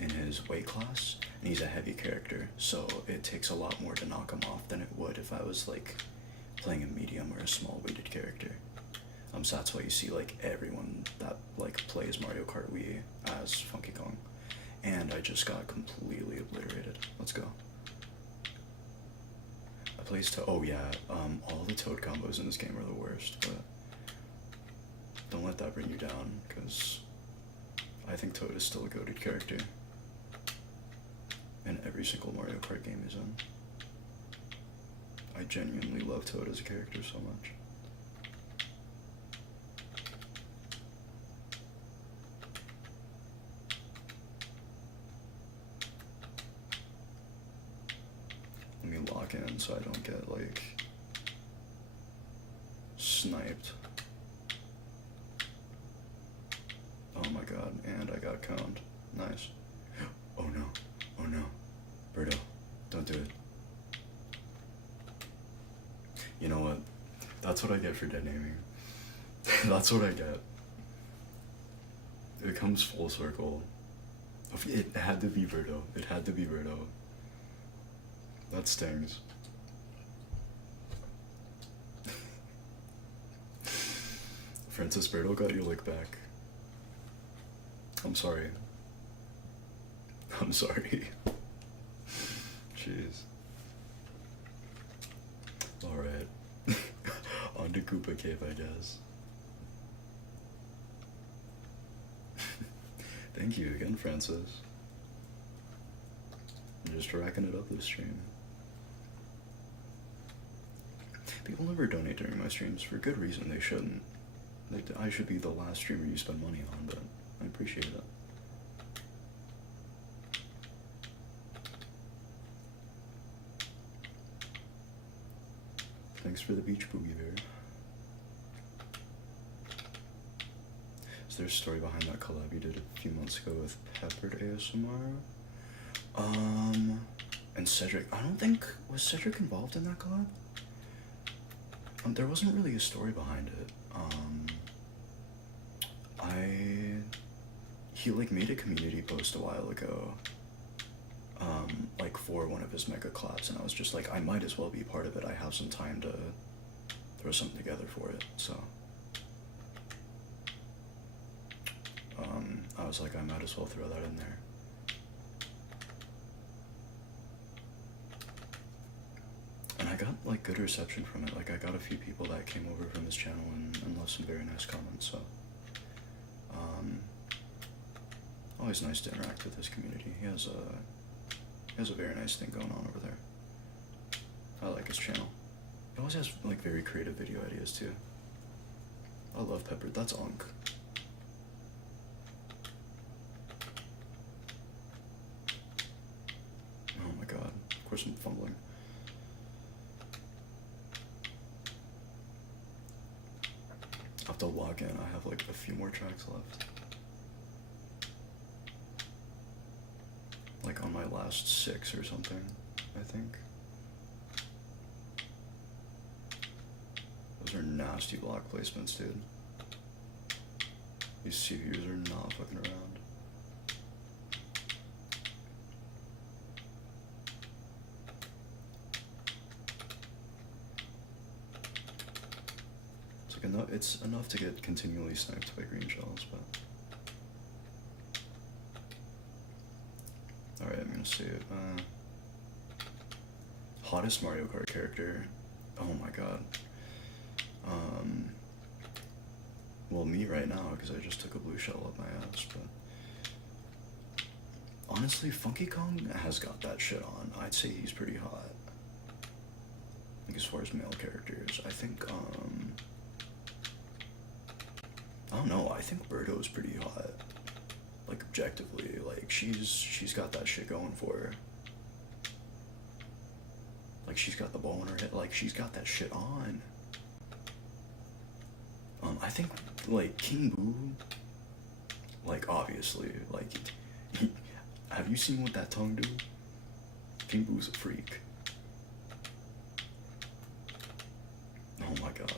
in his weight class, and he's a heavy character, so it takes a lot more to knock him off than it would if I was, like, playing a medium or a small weighted character. So that's why you see, like, everyone that, like, plays Mario Kart Wii as Funky Kong. And I just got completely obliterated. Let's go. I placed oh yeah, all the Toad combos in this game are the worst, but don't let that bring you down, because I think Toad is still a goated character in every single Mario Kart game he's in. I genuinely love Toad as a character so much. Let me lock in so I don't get, like, sniped. Oh my god, and I got coned. Nice. Oh no, oh no. Birdo, don't do it. You know what? That's what I get for dead naming. That's what I get. It comes full circle. It had to be Birdo. It had to be Birdo. That stings. Francis Birdo got your lick back. I'm sorry. I'm sorry. Jeez. Alright. On to Koopa Cave, I guess. Thank you again, Francis. I'm just racking it up this stream. People never donate during my streams for good reason. They shouldn't. I should be the last streamer you spend money on, but I appreciate it. Thanks for the beach boogie bear. Is there a story behind that collab you did a few months ago with Peppered ASMR? And Cedric. I don't think, was Cedric involved in that collab? There wasn't really a story behind it. He like made a community post a while ago, like for or one of his mega collabs, and I was just like, I might as well be part of it. I have some time to throw something together for it, so I was like, I might as well throw that in there. And I got like good reception from it. Like I got a few people that came over from his channel and left some very nice comments, so always nice to interact with his community. He has a very nice thing going on over there. I like his channel. He always has like very creative video ideas too. I love Pepper. That's Unk. Oh my god. Of course I'm fumbling. I have to log in. I have like a few more tracks left. Like on my last 6 or something, I think. Those are nasty block placements, dude. These CPUs are not fucking around. It's enough to get continually sniped by green shells, but alright, I'm gonna see it. Hottest Mario Kart character. Oh my god. Well, me right now, because I just took a blue shell up my ass, but honestly, Funky Kong has got that shit on. I'd say he's pretty hot. Like, as far as male characters, I think, I don't know, I think Birdo's pretty hot. Like, objectively, like, she's got that shit going for her. Like, she's got the ball in her head, like, she's got that shit on. I think, like, King Boo, like, obviously, like, have you seen what that tongue do? King Boo's a freak. Oh my god.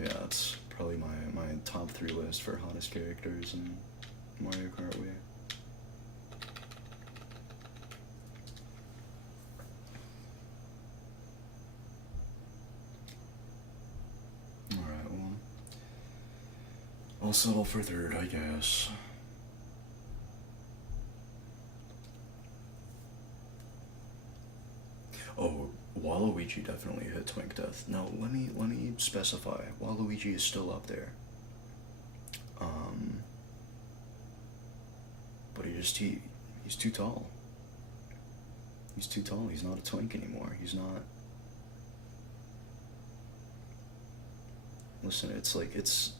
Yeah, that's probably my top 3 list for hottest characters in Mario Kart Wii. Alright, well, I'll settle for 3rd, I guess. Oh, Waluigi definitely hit Twink Death. Now, let me specify. Waluigi is still up there. But he's too tall. He's too tall. He's not a twink anymore. He's not. Listen, it's like, it's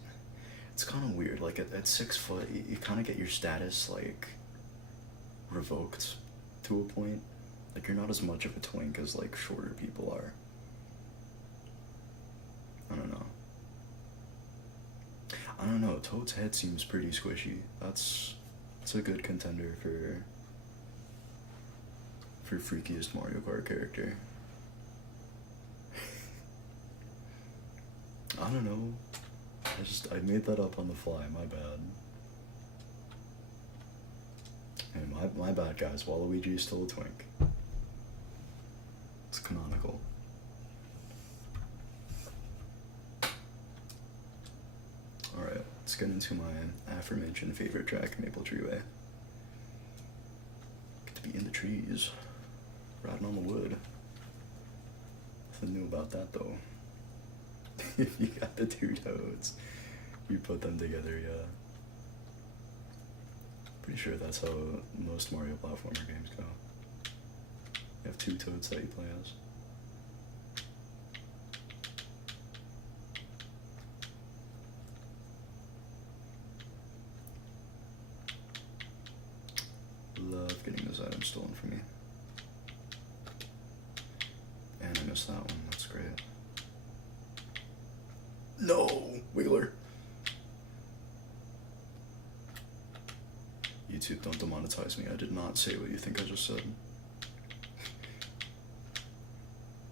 kind of weird. Like, at 6 foot, you kind of get your status, like, revoked to a point. Like, you're not as much of a twink as, like, shorter people are. I don't know, Toad's head seems pretty squishy. It's a good contender for freakiest Mario Kart character. I don't know. I made that up on the fly, my bad. And my bad, guys. Waluigi is still a twink. It's canonical. Alright, let's get into my aforementioned favorite track, Maple Tree Way. Get to be in the trees, riding on the wood. Nothing new about that, though. If you got the 2 toads, you put them together, yeah. Pretty sure that's how most Mario platformer games go. You have 2 toads that you play as. Love getting those items stolen from me. And I missed that one, that's great. No! Wiggler! YouTube, don't demonetize me. I did not say what you think I just said.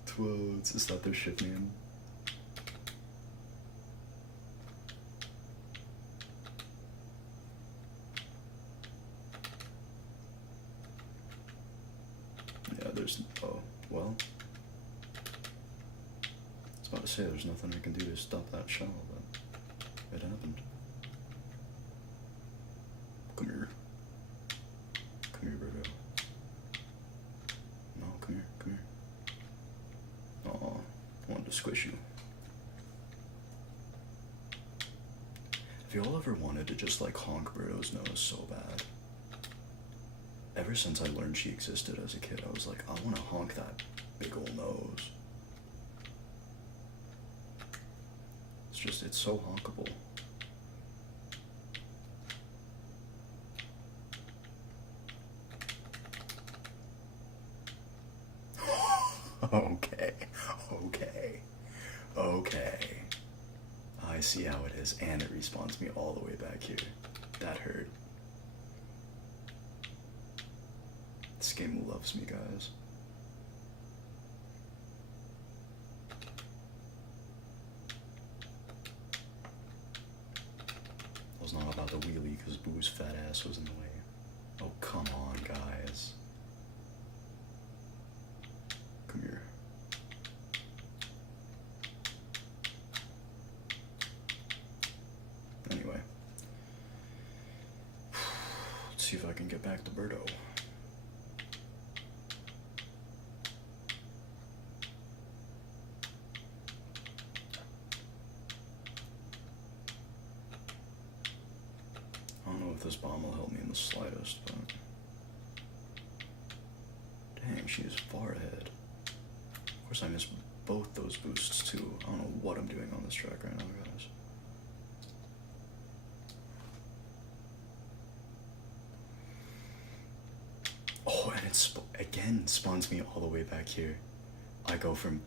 Toads, is that their ship name? there's... Oh, well. I was about to say there's nothing I can do to stop that shell, but it happened. Come here. Come here, Birdo. No, come here, come here. Aw, I wanted to squish you. Have you all ever wanted to just like honk Birdo's nose so bad? Ever since I learned she existed as a kid, I was like, I want to honk that big ol' nose. It's just, it's so honkable. Okay. I see how it is, and it respawns me all the way back here. That hurt. This game loves me, guys. I was not about to wheelie because Boo's fat ass was in the way. Oh, come on, guys. Come here. Anyway. Let's see if I can get back to Birdo. I don't know if this bomb will help me in the slightest, but... Dang, she is far ahead. Of course, I missed both those boosts, too. I don't know what I'm doing on this track right now, guys. Oh, and it again spawns me all the way back here. I go from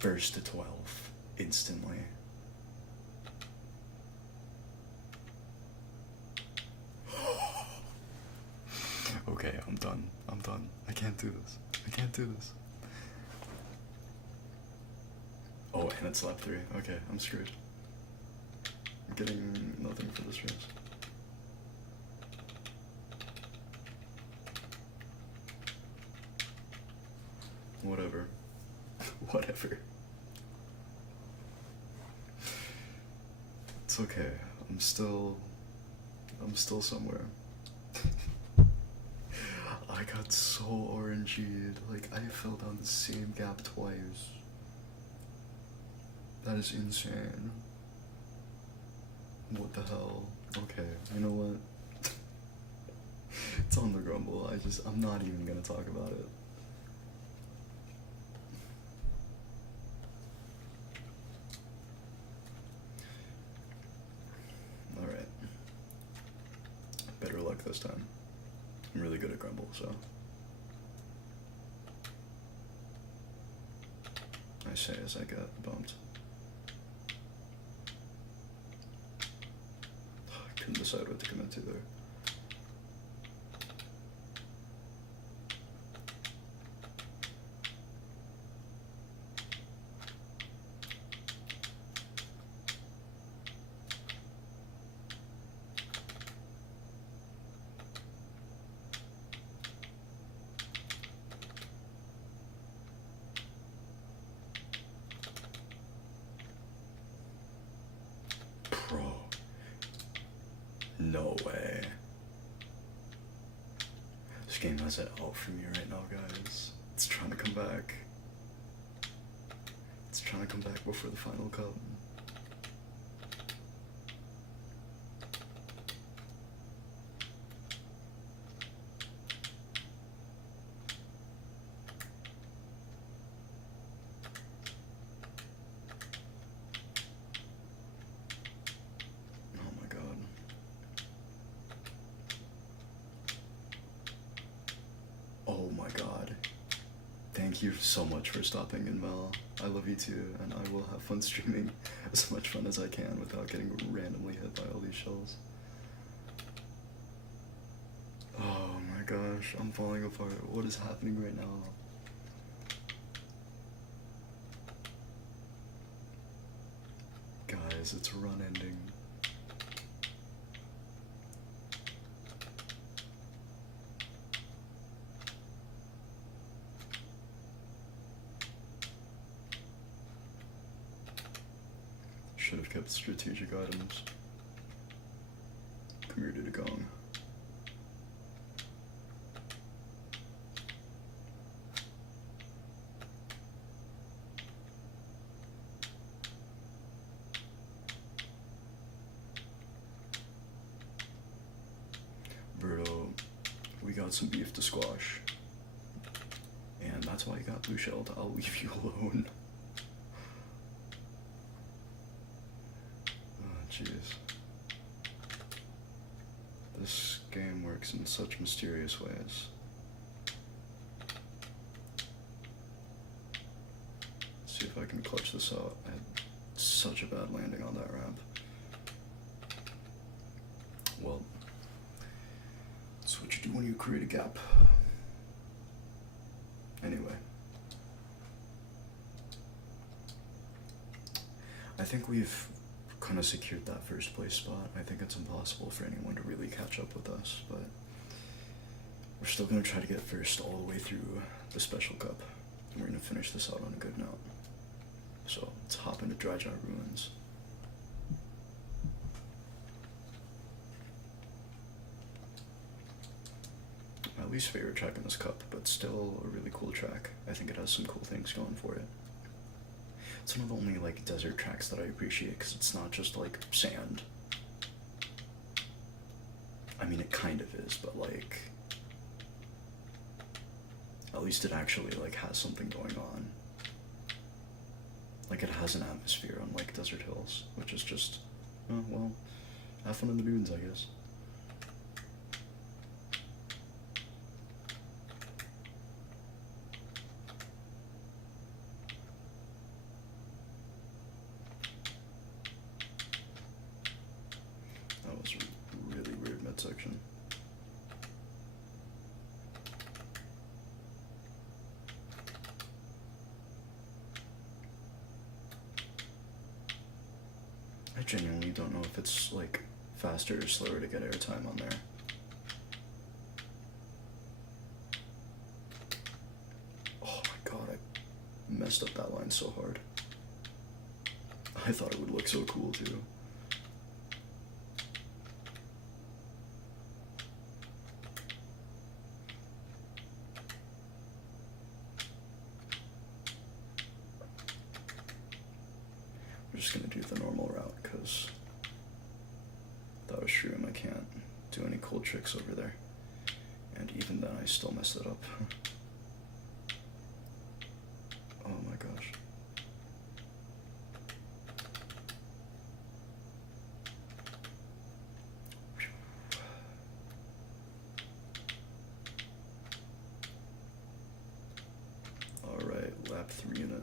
1st to 12th instantly. Okay, I'm done. I'm done. I can't do this. I can't do this. Oh, and it's lap 3. Okay, I'm screwed. I'm getting nothing for this race. Whatever. Whatever. It's okay. I'm still somewhere. I got so orangeyed. Like, I fell down the same gap twice. That is insane. What the hell? Okay, you know what? It's on the grumble. I'm not even gonna talk about it. Alright. Better luck this time. I'm really good at grumble, so. I say as I get bumped. I couldn't decide what to commit to there. No way. This game has it out for me right now, guys. It's trying to come back. It's trying to come back before the final cup. Oh my god. Thank you so much for stopping in, Mel. I love you too, and I will have fun streaming as much fun as I can without getting randomly hit by all these shells. Oh my gosh, I'm falling apart. What is happening right now? Guys, it's run ending. Should have kept strategic items. Come here, dude, gong. Berto, we got some beef to squash. And that's why you got blue shelled. I'll leave you alone. Oh, jeez. This game works in such mysterious ways. Let's see if I can clutch this out. I had such a bad landing on that ramp. Well, that's what you do when you create a gap. Anyway. I think we've kind of secured that first place spot. I think it's impossible for anyone to really catch up with us, but we're still going to try to get first all the way through the Special Cup. And we're going to finish this out on a good note. So let's hop into Dry Jar Ruins. My least favorite track in this cup, but still a really cool track. I think it has some cool things going for it. It's one of the only like desert tracks that I appreciate because it's not just like sand. I mean, it kind of is, but like at least it actually like has something going on. Like it has an atmosphere, unlike desert hills, which is just, oh, well, have fun in the dunes, I guess. That was a really weird midsection. I genuinely don't know if it's like faster or slower to get airtime on there. Oh my god, I messed up that line so hard. I thought it would look so cool too. We're just gonna do the normal route because without a shroom I can't do any cool tricks over there. And even then I still messed it up. Oh my gosh. Alright, lap 3 in it.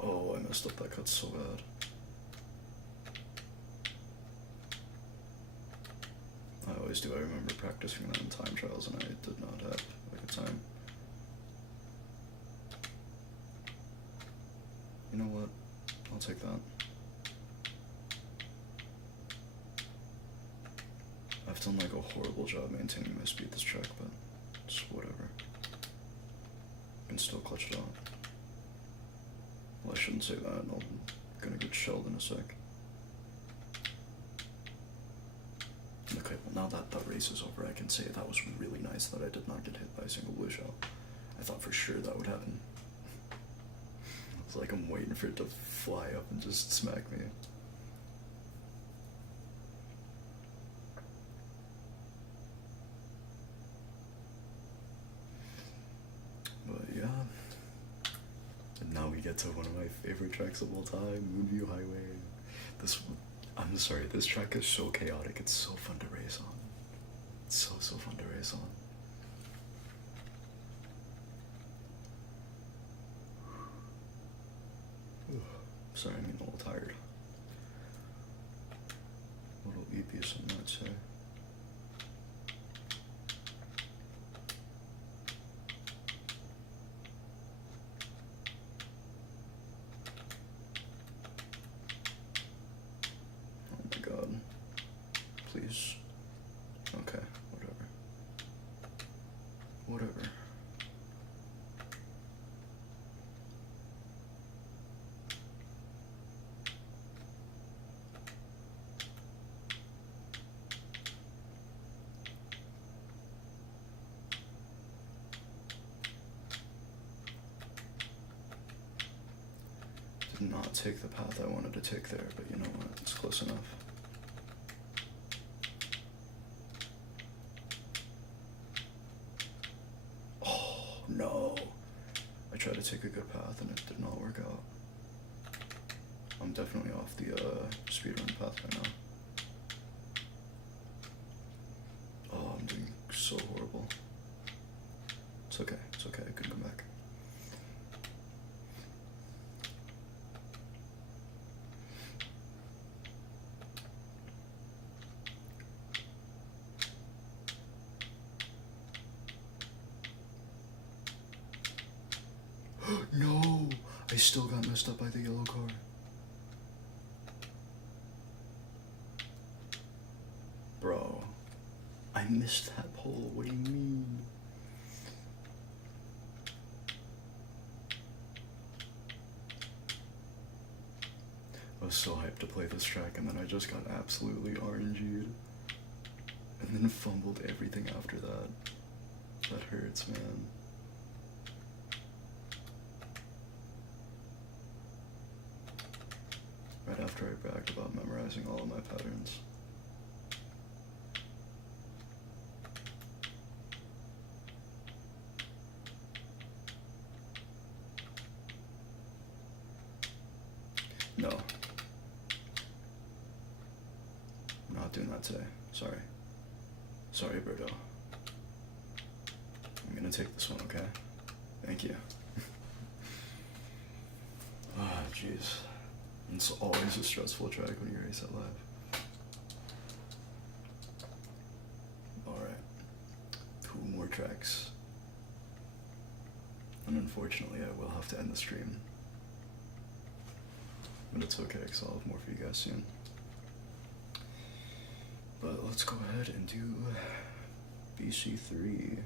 Oh, I messed up that cut so bad. I always do. I remember practicing that in time trials and I did not have a good time. You know what? I'll take that. I've done like a horrible job maintaining my speed this track, but it's whatever. I can still clutch it out. Well, I shouldn't say that. I'm gonna get shelled in a sec. Okay, well now that the race is over, I can say that was really nice that I did not get hit by a single blue shell. I thought for sure that would happen. It's like I'm waiting for it to fly up and just smack me. But yeah. And now we get to one of my favorite tracks of all time, Moonview Highway. I'm sorry, this track is so chaotic, it's so fun to race on. It's so fun to race on. Sorry, I'm getting a little tired. A little eepy, some might say. Oh my god. Please. whatever. Did not take the path I wanted to take there, but you know what? It's close enough. Oh, no. I tried to take a good path and it did not work out. I'm definitely off the speedrun path right now. Oh, I'm doing so horrible. It's okay, I can come back. No! I still got messed up by the yellow car. Bro, I missed that pole. What do you mean? I was so hyped to play this track, and then I just got absolutely RNG'd. And then fumbled everything after that. That hurts, man. Right after I bragged about memorizing all of my patterns. No. I'm not doing that today. Sorry. Sorry, Berto. I'm gonna take this one, okay? Thank you. Ah, jeez. It's always a stressful track when you race at live. Alright. 2 more tracks. And unfortunately, I will have to end the stream. But it's okay, because I'll have more for you guys soon. But let's go ahead and do BC3.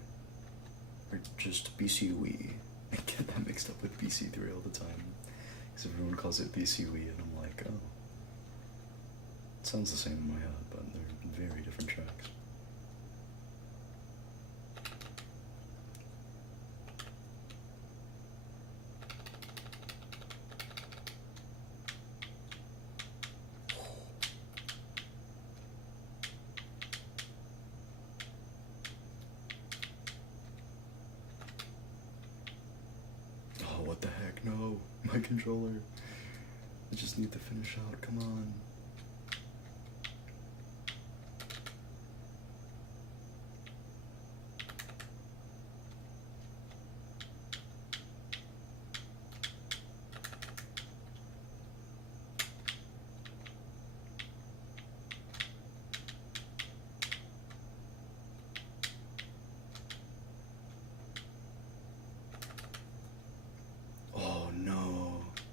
Or just BC Wii. I get that mixed up with BC3 all the time. Because everyone calls it BC Wii, and I'm like, oh. It sounds the same in my head, but they're very different tracks. What the heck? No, my controller. I just need to finish out. Come on.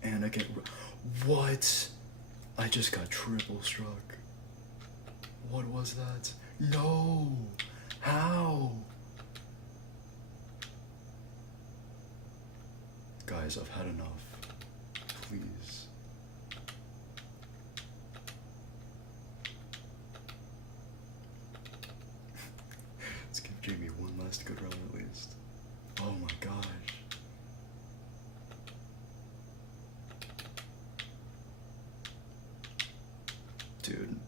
And I get... What? I just got triple struck. What was that? No! How? Guys, I've had enough. Please. Let's give Jamie one last good run at least. Oh my gosh. Dude.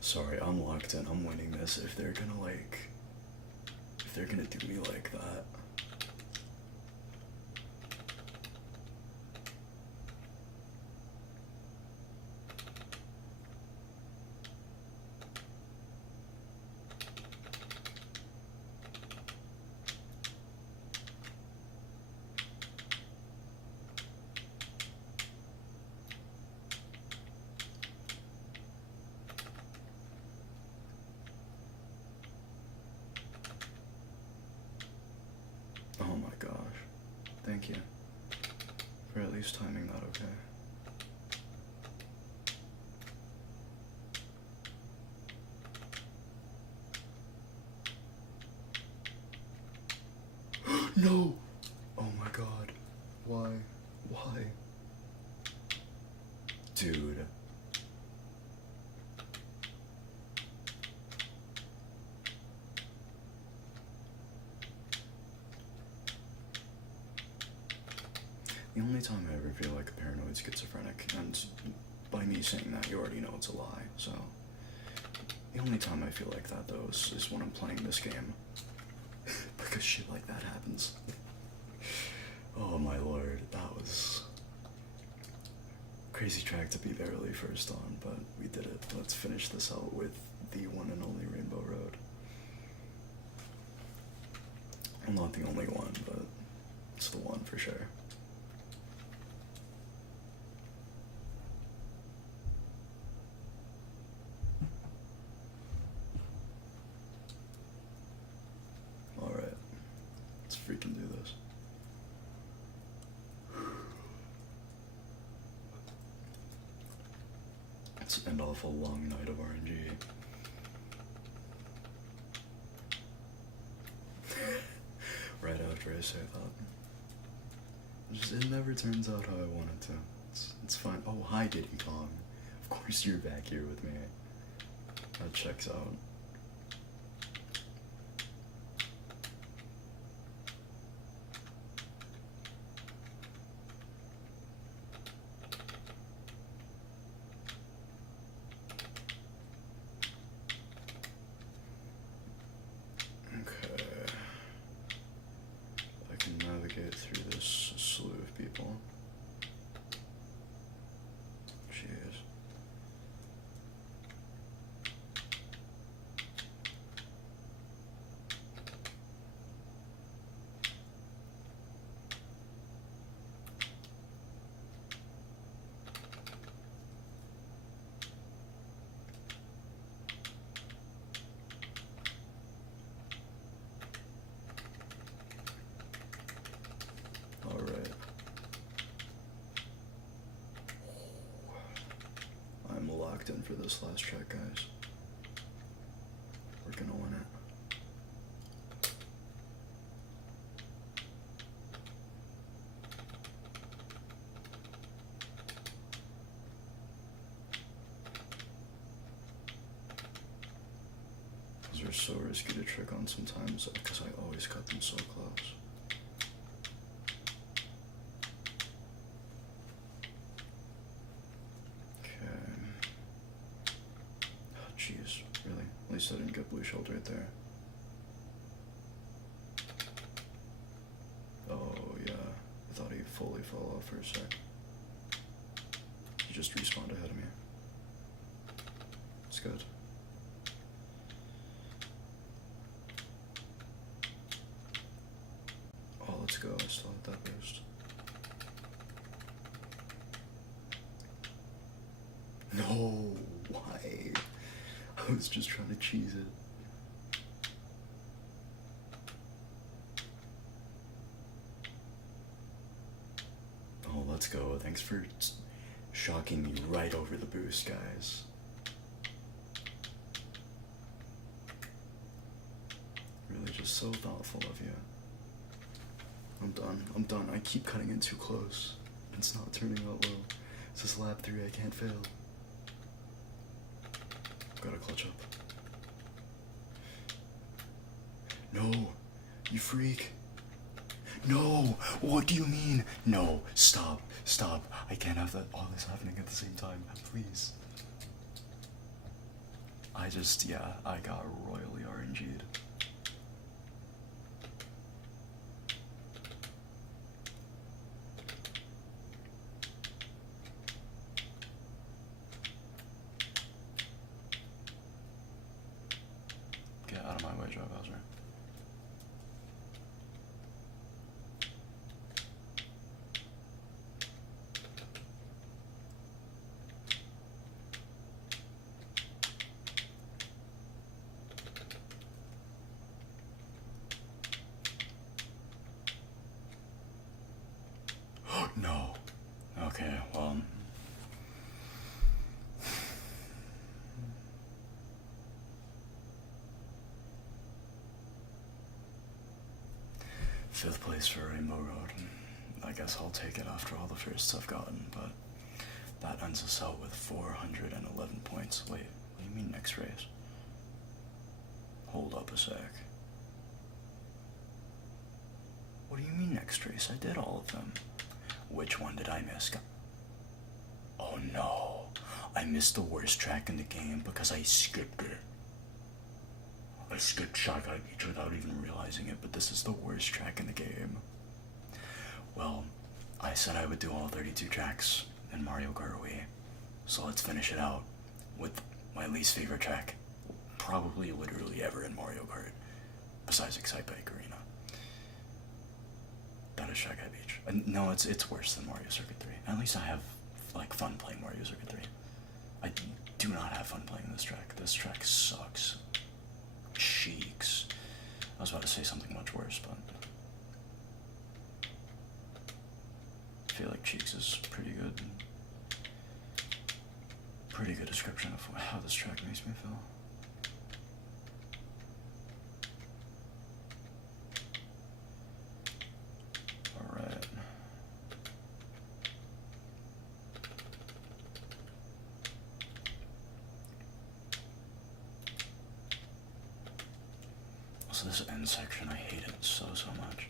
Sorry, I'm locked in. I'm winning this. If they're gonna do me like that. gosh. Thank you for at least timing that okay. No! Oh my god. Why? Why? Dude. The only time I ever feel like a paranoid schizophrenic, and by me saying that, you already know it's a lie, so. The only time I feel like that, though, is when I'm playing this game. Because shit like that happens. Oh my lord, that was crazy track to be barely first on, but we did it. Let's finish this out with the one and only Rainbow Road. Well, not the only one, but it's the one for sure. Alright, let's freaking do this. Let's end off a long night of RNG. Right after I say that. It never turns out how I want it to. It's fine. Oh, hi Diddy Kong. Of course you're back here with me. That checks out. Navigate through this slew of people. Jeez. Alright. I'm locked in for this last track, guys. We're gonna win it. Those are so risky to trick on sometimes because I always cut them so close. Jeez, really? At least I didn't get blue shelled right there. Oh, yeah. I thought he fully fell off for a sec. He just respawned ahead of me. It's good. Oh, let's go. I still have that boost. No, why? I was just trying to cheese it. Oh, let's go. Thanks for shocking me right over the boost, guys. Really just so thoughtful of you. I'm done. I keep cutting in too close. It's not turning out well. This is lap 3, I can't fail. Gotta clutch up. No, you freak. No, what do you mean? No, stop. I can't have all this happening at the same time, please. I got royally RNG'd. Get out of my way, Joe Bowser. 5th place for Rainbow Road. I guess I'll take it after all the firsts I've gotten, but that ends us out with 411 points. Wait, what do you mean next race? Hold up a sec. What do you mean next race? I did all of them. Which one did I miss? Oh no, I missed the worst track in the game because I skipped it. I skipped Shanghai Beach without even realizing it, but this is the worst track in the game. Well, I said I would do all 32 tracks in Mario Kart Wii, so let's finish it out with my least favorite track, probably literally ever in Mario Kart, besides Excite Bike Arena. That is Shanghai Beach. No, it's worse than Mario Circuit 3. At least I have like fun playing Mario Circuit 3. I do not have fun playing this track. This track sucks. Cheeks. I was about to say something much worse, but I feel like Cheeks is pretty good. Pretty good description of how this track makes me feel. Alright. So this end section, I hate it so much.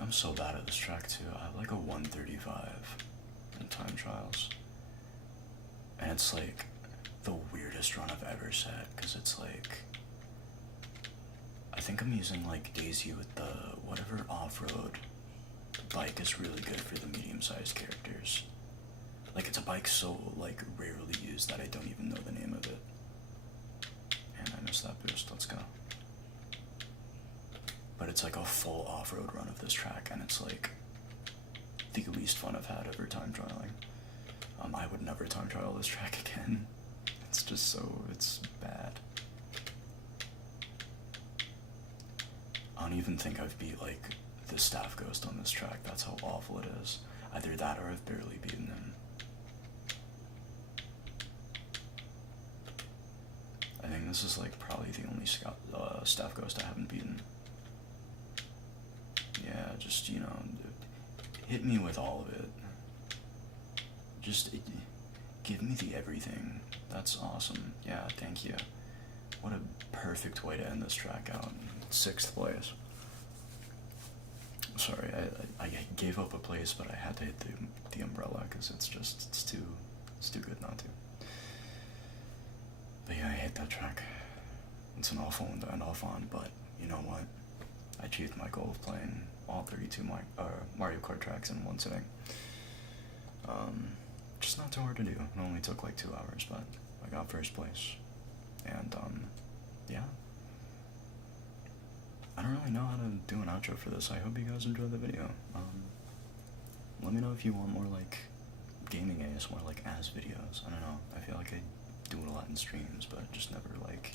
I'm so bad at this track too. I have like a 135 in time trials. And it's like the weirdest run I've ever set, because it's like, I think I'm using like Daisy with the whatever off-road bike is really good for the medium-sized characters. Like, it's a bike so like rarely used that I don't even know the name of it. And I missed that boost. Let's go. But it's like a full off-road run of this track, and it's like the least fun I've had ever time trialing. I would never time trial this track again. It's just it's bad. I don't even think I've beat like the Staff Ghost on this track. That's how awful it is. Either that or I've barely beaten him. I think this is like probably the only Staff Ghost I haven't beaten. Yeah, just, you know, hit me with all of it. Just give me the everything. That's awesome. Yeah, thank you. What a perfect way to end this track out. 6th place. Sorry, I gave up a place, but I had to hit the umbrella because it's too good not to. But yeah, I hate that track. It's an awful one to end off on, but you know what? I achieved my goal of playing all 32 Mario Kart tracks in one sitting. Just not too hard to do. It only took like 2 hours, but I got 1st place. And, yeah. I don't really know how to do an outro for this. I hope you guys enjoyed the video. Let me know if you want more, like, gaming ASMR, like, as videos. I don't know. I feel like I do it a lot in streams, but just never, like,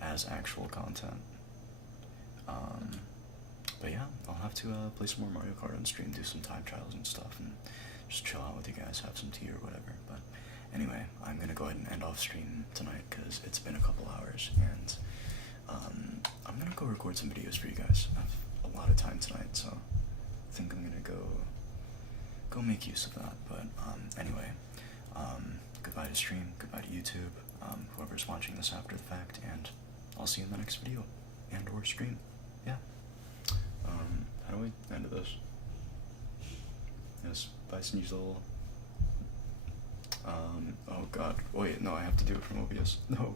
as actual content. But yeah, I'll have to play some more Mario Kart on stream, do some time trials and stuff, and just chill out with you guys, have some tea or whatever. But anyway, I'm gonna go ahead and end off stream tonight because it's been a couple hours, and I'm gonna go record some videos for you guys. I have a lot of time tonight, so I think I'm gonna go make use of that. But anyway, goodbye to stream, goodbye to YouTube, whoever's watching this after the fact, and I'll see you in the next video and or stream. Yeah. How do I end this? Yes, Bison use a little. Oh god. Wait, no, I have to do it from OBS. No.